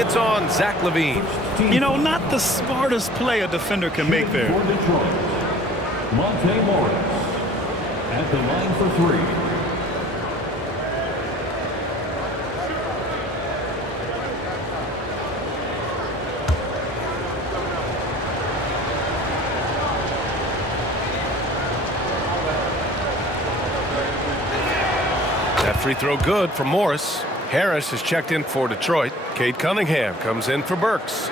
It's on Zach LaVine. You know, not the smartest play a defender can make there. For Detroit, Monte Morris at the line for three. That free throw good for Morris. Harris is checked in for Detroit. Cade Cunningham comes in for Burks.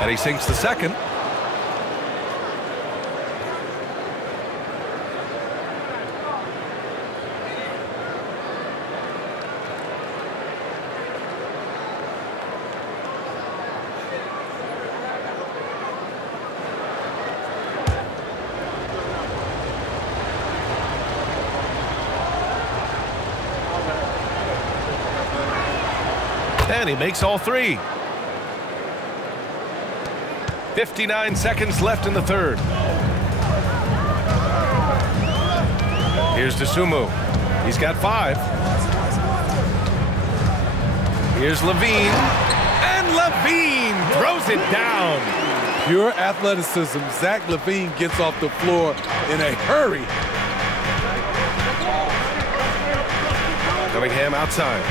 And he sinks the second. And he makes all three. 59 seconds left in the third. Here's Dosunmu. He's got 5. Here's LaVine. And LaVine throws it down. Pure athleticism. Zach LaVine gets off the floor in a hurry. Cunningham outside.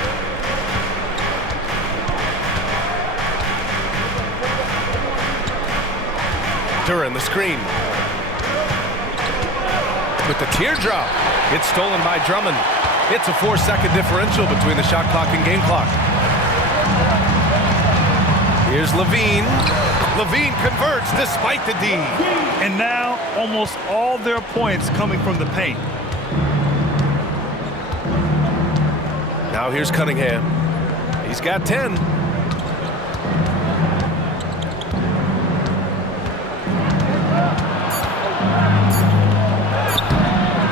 Duran the screen. With the teardrop. It's stolen by Drummond. It's a 4-second differential between the shot clock and game clock. Here's LaVine. LaVine converts despite the D. And now almost all their points coming from the paint. Now here's Cunningham. He's got 10.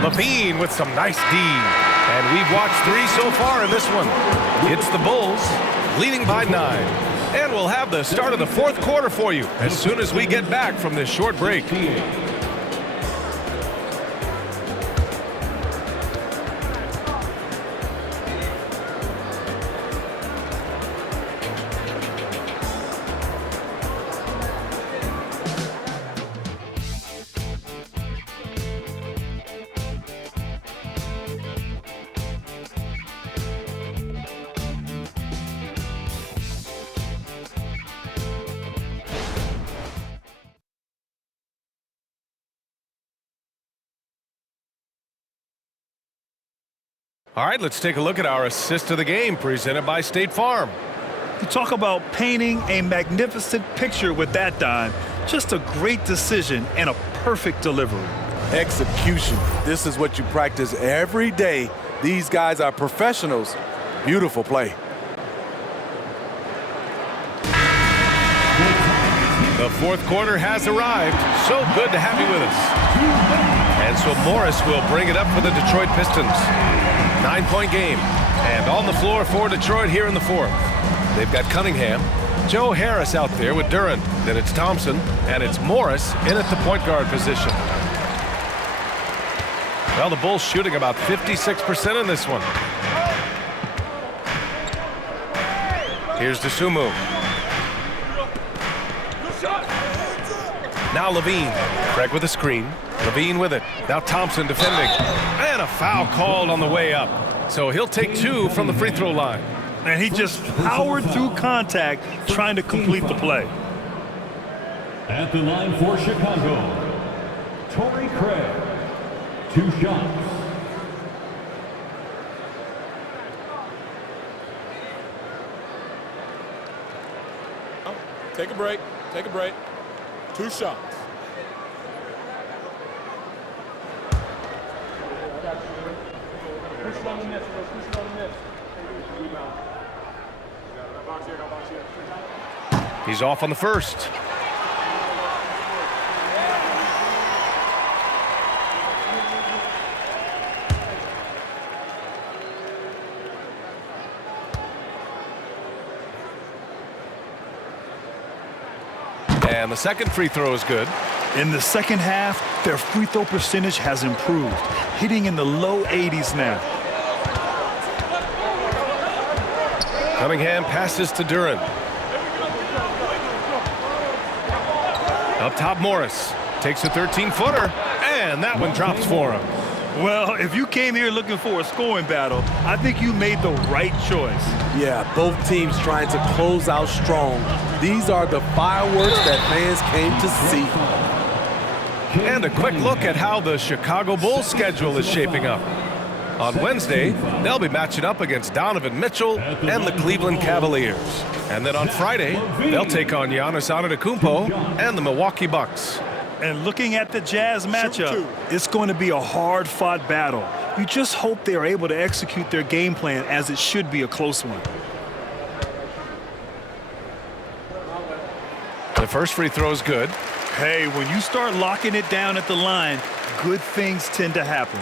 LaVine with some nice D. And we've watched 3 so far in this one. It's the Bulls leading by 9. And we'll have the start of the fourth quarter for you as soon as we get back from this short break. All right, let's take a look at our assist of the game presented by State Farm. You talk about painting a magnificent picture with that dime. Just a great decision and a perfect delivery. Execution. This is what you practice every day. These guys are professionals. Beautiful play. The fourth quarter has arrived. So good to have you with us. And so Morris will bring it up for the Detroit Pistons. 9-point game. And on the floor for Detroit here in the fourth. They've got Cunningham. Joe Harris out there with Duran. Then it's Thompson. And it's Morris in at the point guard position. Well, the Bulls shooting about 56% in this one. Here's Dosunmu. Now LaVine. Craig with a screen. LaVine with it. Now Thompson defending. And a foul called on the way up. So he'll take 2 from the free throw line. And he just powered through contact trying to complete the play. At the line for Chicago, Torrey Craig, 2 shots. Take a break. Take a break. 2 shots. He's off on the first. And the second free throw is good. In the second half, their free throw percentage has improved, hitting in the low 80s now. Cunningham passes to Duren. Up top, Morris takes a 13-footer, and that one drops for him. Well, if you came here looking for a scoring battle, I think you made the right choice. Yeah, both teams trying to close out strong. These are the fireworks that fans came to see. And a quick look at how the Chicago Bulls schedule is shaping up. On Wednesday, they'll be matching up against Donovan Mitchell and the Cleveland Cavaliers. And then on Friday, they'll take on Giannis Antetokounmpo and the Milwaukee Bucks. And looking at the Jazz matchup, it's going to be a hard-fought battle. You just hope they're able to execute their game plan, as it should be a close one. The first free throw is good. Hey, when you start locking it down at the line, good things tend to happen.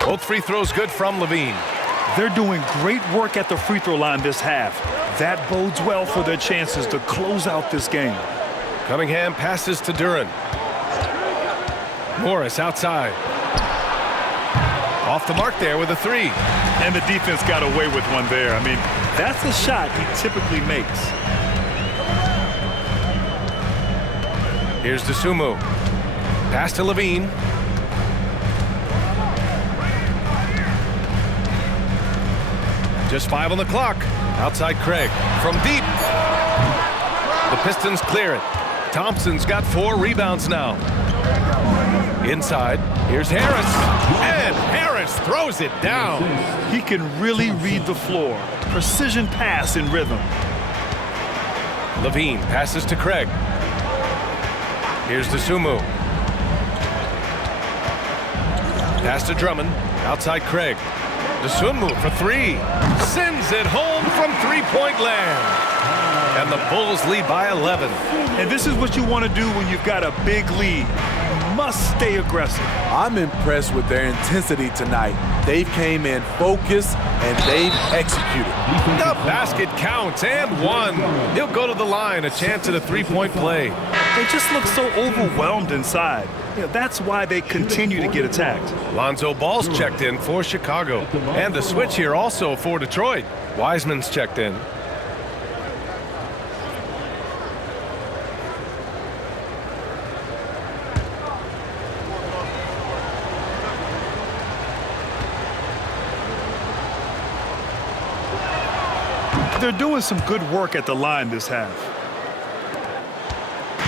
Both free throws good from Levine. They're doing great work at the free throw line this half. That bodes well for their chances to close out this game. Cunningham passes to Duren. Morris outside. Off the mark there with a 3. And the defense got away with one there. I mean, that's a shot he typically makes. Here's DeSumo. Pass to Levine. Just 5 on the clock. Outside Craig. From deep. The Pistons clear it. Thompson's got 4 rebounds now. Inside. Here's Harris. And Harris throws it down. He can really read the floor. Precision pass in rhythm. Levine passes to Craig. Here's DeSumo. Pass to Drummond. Outside Craig. DeSumo for 3. Sends it home from three-point land. And the Bulls lead by 11. And this is what you want to do when you've got a big lead. You must stay aggressive. I'm impressed with their intensity tonight. They came in focused and they've executed. The basket counts and 1. He'll go to the line, a chance at a three-point play. They just look so overwhelmed inside. That's why they continue to get attacked. Lonzo Ball's checked in for Chicago. And the switch here also for Detroit. Wiseman's checked in. They're doing some good work at the line this half.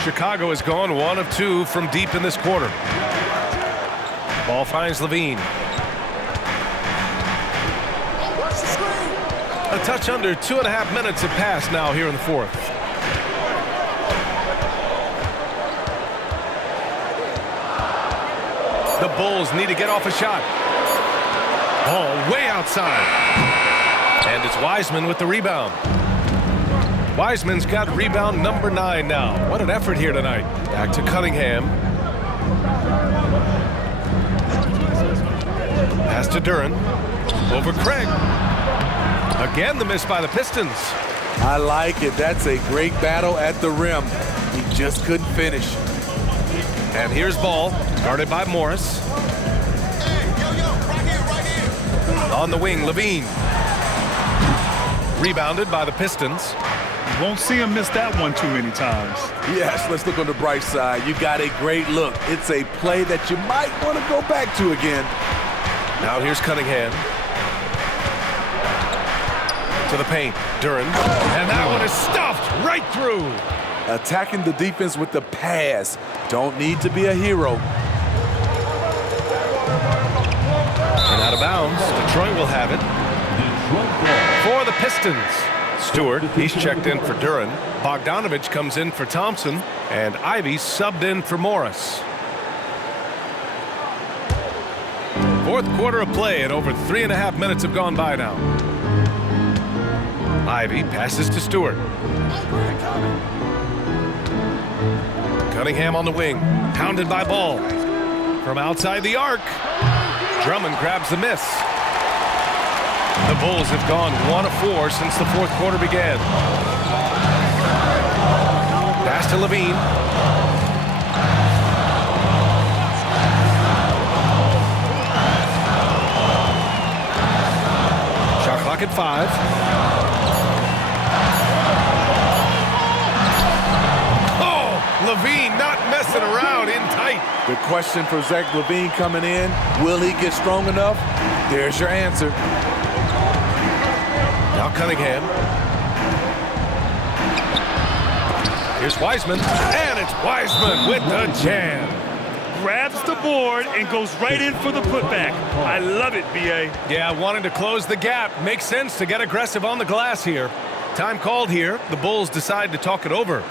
Chicago has gone 1 of 2 from deep in this quarter. Ball finds Levine. A touch under 2.5 minutes have passed now here in the fourth. The Bulls need to get off a shot. Ball way outside. And it's Wiseman with the rebound. Wiseman's got rebound number 9 now. What an effort here tonight. Back to Cunningham. Pass to Duren. Over Craig. Again, the miss by the Pistons. I like it. That's a great battle at the rim. He just couldn't finish. And here's Ball, guarded by Morris. On the wing, Levine. Rebounded by the Pistons. You won't see him miss that one too many times. Yes, let's look on the bright side. You got a great look. It's a play that you might want to go back to again. Now here's Cunningham. To the paint, Duran. And that one is stuffed right through. Attacking the defense with the pass. Don't need to be a hero. And out of bounds, Detroit will have it. For the Pistons. Stewart, he's checked in for Duran. Bogdanovich comes in for Thompson. And Ivy subbed in for Morris. Fourth quarter of play, and over 3.5 minutes have gone by now. Ivy passes to Stewart. Cunningham on the wing, hounded by Ball. From outside the arc, Drummond grabs the miss. The Bulls have gone 1 of 4 since the fourth quarter began. Pass to Levine. Shot clock at 5. Levine not messing around, in tight. The question for Zach Levine coming in, will he get strong enough? There's your answer. Now Cunningham. Here's Wiseman, and it's Wiseman with the jam. Grabs the board and goes right in for the putback. I love it, B.A. Yeah, wanting to close the gap. Makes sense to get aggressive on the glass here. Time called here. The Bulls decide to talk it over.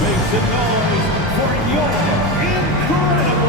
Make some noise for your incredible.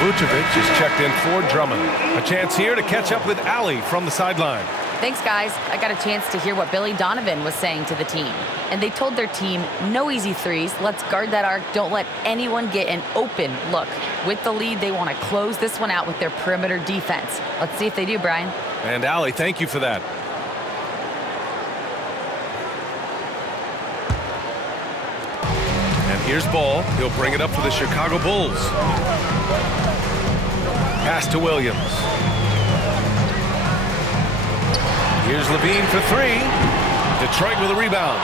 Vucevic is checked in for Drummond. A chance here to catch up with Allie from the sideline. Thanks, guys. I got a chance to hear what Billy Donovan was saying to the team. And they told their team, no easy threes. Let's guard that arc. Don't let anyone get an open look. With the lead, they want to close this one out with their perimeter defense. Let's see if they do, Brian. And Allie, thank you for that. And here's Ball. He'll bring it up for the Chicago Bulls. Pass to Williams. Here's Levine for 3. Detroit with a rebound.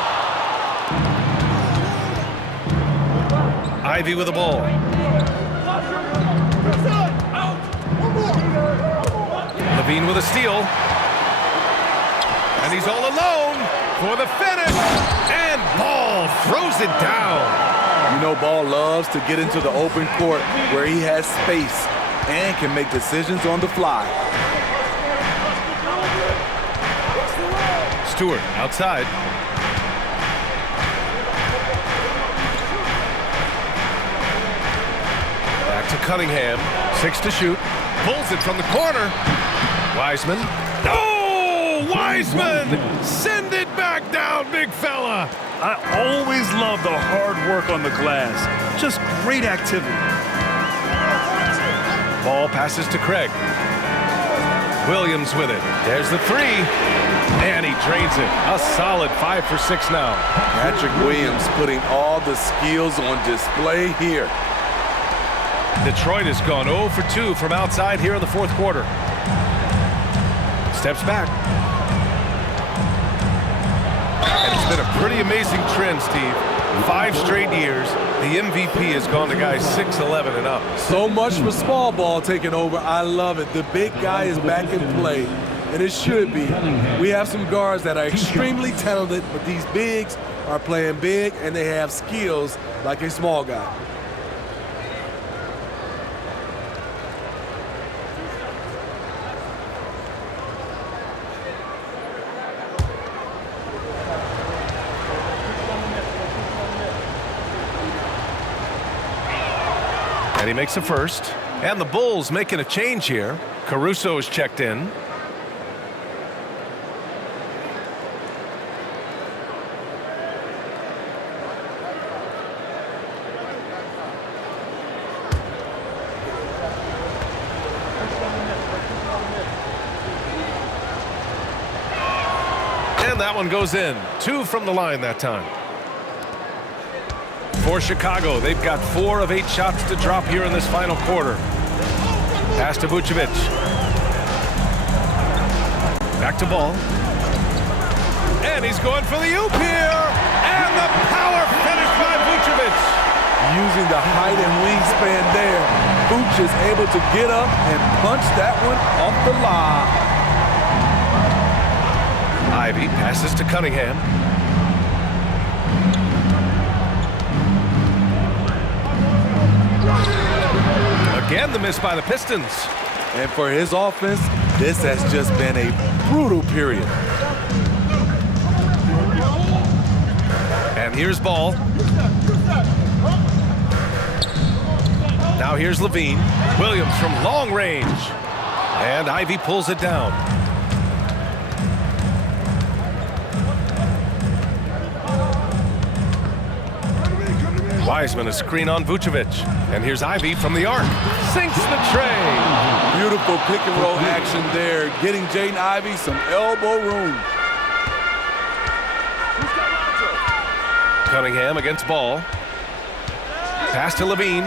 Ivy with the ball. Levine with a steal. And he's all alone for the finish. And Ball throws it down. You know, Ball loves to get into the open court where he has space and can make decisions on the fly. Stewart outside. Back to Cunningham. 6 to shoot. Pulls it from the corner. Wiseman. Oh, Wiseman! Send it back down, big fella. I always love the hard work on the glass. Just great activity. Ball passes to Craig. Williams with it. There's the 3. And he drains it. A solid 5 for 6 now. Patrick Williams putting all the skills on display here. Detroit has gone 0 for 2 from outside here in the fourth quarter. Steps back. And it's been a pretty amazing trend, Steve. 5 straight years, the MVP has gone to guys 6'11" and up. So much for small ball taking over. I love it. The big guy is back in play, and it should be. We have some guards that are extremely talented, but these bigs are playing big, and they have skills like a small guy. And he makes a first. And the Bulls making a change here. Caruso is checked in. And that one goes in. 2 from the line that time. For Chicago, they've got 4 of 8 shots to drop here in this final quarter. Pass to Vucevic. Back to Ball. And he's going for the oop here. And the power finish by Vucevic. Using the height and wingspan there, Vuce is able to get up and punch that one off the line. Ivy passes to Cunningham. Again, the miss by the Pistons. And for his offense, this has just been a brutal period. And here's Ball. Now here's Levine. Williams from long range. And Ivy pulls it down. Wiseman a screen on Vucevic. And here's Ivy from the arc. Sinks the tray. Beautiful pick and roll action there, getting Jaden Ivey some elbow room. Cunningham against Ball. Pass to Levine.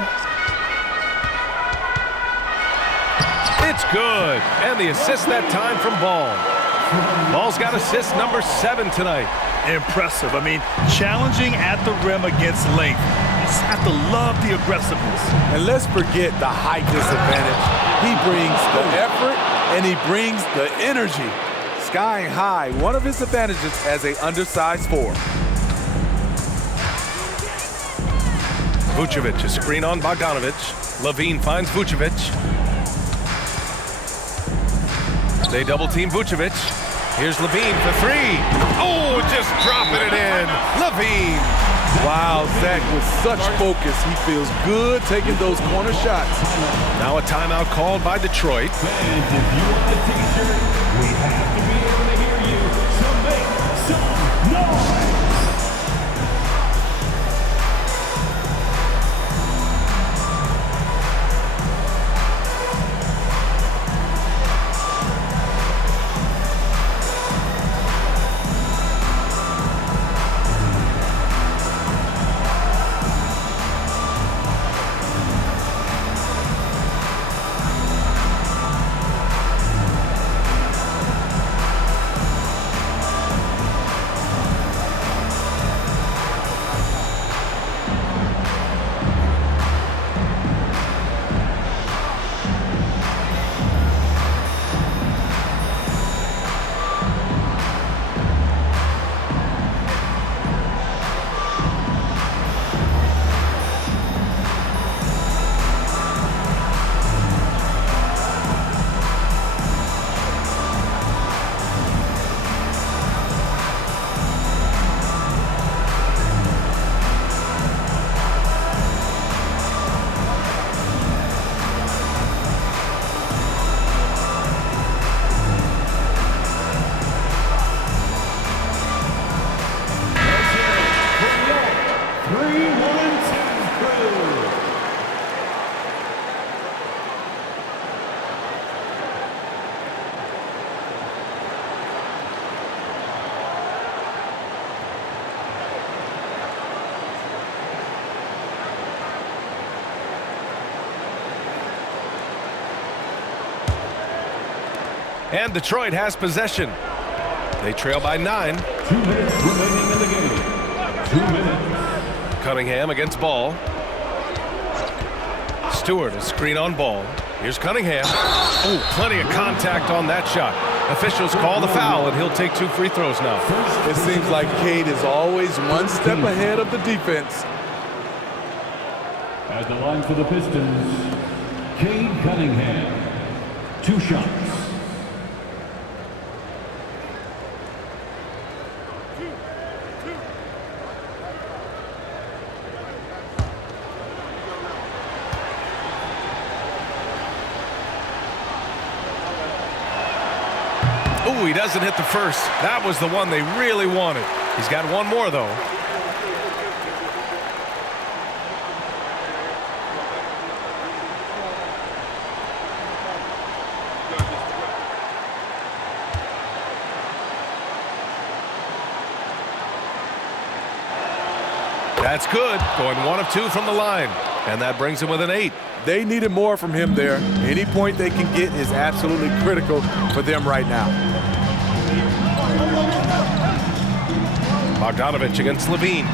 It's good. And the assist that time from Ball. Ball's got assist number 7 tonight. Impressive. I mean, challenging at the rim against length. You just have to love the aggressiveness. And let's forget the height disadvantage. He brings the effort and he brings the energy. Skying high, one of his advantages as an undersized 4. Vucevic, a screen on Bogdanovic. Levine finds Vucevic. They double team Vucevic. Here's Levine for 3. Oh, just dropping it in. Levine. Wow, Zach with such focus. He feels good taking those corner shots. Now a timeout called by Detroit. And if you want a t-shirt, we have to be able to hear you. So make some noise. And Detroit has possession. They trail by 9. 2 minutes remaining in the game. 2 minutes. Cunningham against Ball. Stewart, a screen on Ball. Here's Cunningham. Oh, plenty of contact on that shot. Officials call the foul, and he'll take 2 free throws now. It seems like Cade is always one step ahead of the defense. At the line for the Pistons, Cade Cunningham. 2 shots. Oh, he doesn't hit the first. That was the one they really wanted. He's got one more, though. That's good. Going 1 of 2 from the line. And that brings him with an 8. They needed more from him there. Any point they can get is absolutely critical for them right now. Bogdanovich against Levine.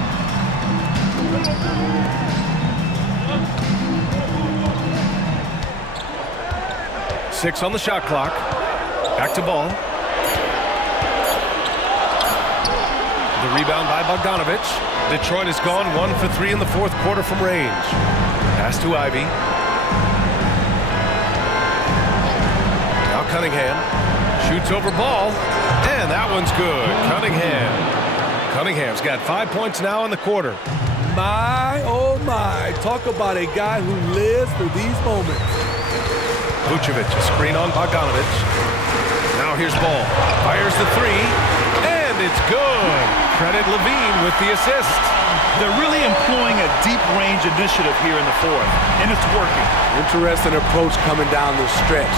Six on the shot clock. Back to Ball. The rebound by Bogdanovich. Detroit has gone 1 for 3 in the 4th quarter from range. Pass to Ivy. Now Cunningham shoots over Ball, and that one's good. Cunningham's got 5 points now in the quarter. My, oh my, talk about a guy who lives for these moments. Vucevic, a screen on Bogdanovich. Now here's Ball. Fires the 3, and it's good. Credit Levine with the assist. They're really employing a deep range initiative here in the 4th, and it's working. Interesting approach coming down the stretch,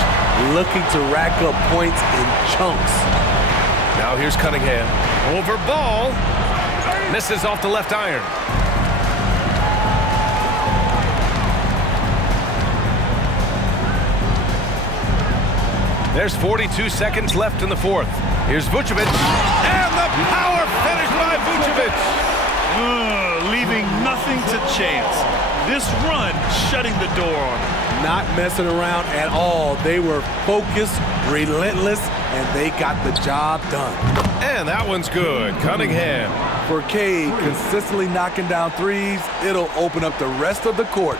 looking to rack up points in chunks. Now here's Cunningham. Over Ball. Misses off the left iron. There's 42 seconds left in the 4th. Here's Vucevic. And the power finish by Vucevic. Leaving nothing to chance. This run shutting the door on them. Not messing around at all. They were focused, relentless, and they got the job done. And that one's good. Cunningham. For Cade, consistently knocking down threes, it'll open up the rest of the court.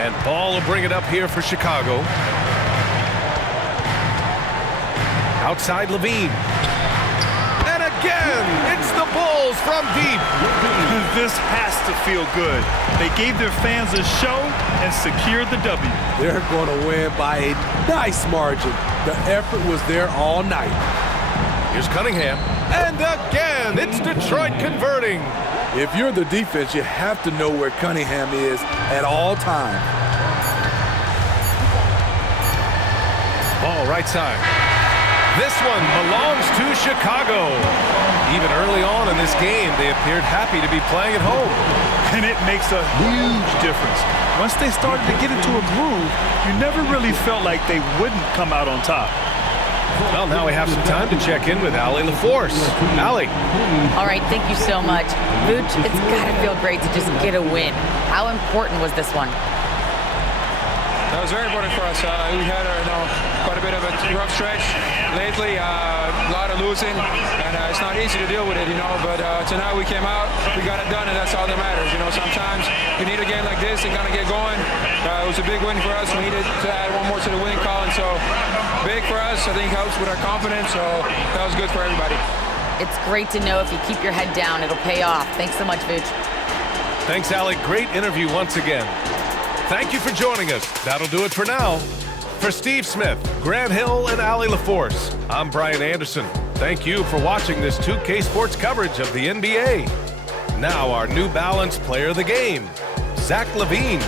And Ball will bring it up here for Chicago. Outside Levine. And again, it's the Bulls from deep. This has to feel good. They gave their fans a show and secured the W. They're going to win by a nice margin. The effort was there all night. Here's Cunningham. And again, it's Detroit converting. If you're the defense, you have to know where Cunningham is at all times. Ball right side. This one belongs to Chicago. Even early on in this game, they appeared happy to be playing at home. And it makes a huge difference. Once they started to get into a groove, you never really felt like they wouldn't come out on top. Well, now we have some time to check in with Allie LaForce. Allie. All right, thank you so much. Vooch, it's got to feel great to just get a win. How important was this one? That was very important for us. We had quite a bit of a rough stretch lately, a lot of losing, and it's not easy to deal with it, but tonight we came out, we got it done, and that's all that matters. Sometimes you need a game like this to kind of get going. It was a big win for us. We needed to add one more to the winning column, so big for us. I think helps with our confidence, so that was good for everybody. It's great to know if you keep your head down, it'll pay off. Thanks so much, Vooch. Thanks, Allie. Great interview once again. Thank you for joining us. That'll do it for now. For Steve Smith, Grant Hill, and Allie LaForce, I'm Brian Anderson. Thank you for watching this 2K Sports coverage of the NBA. Now our New Balance Player of the Game, Zach LaVine.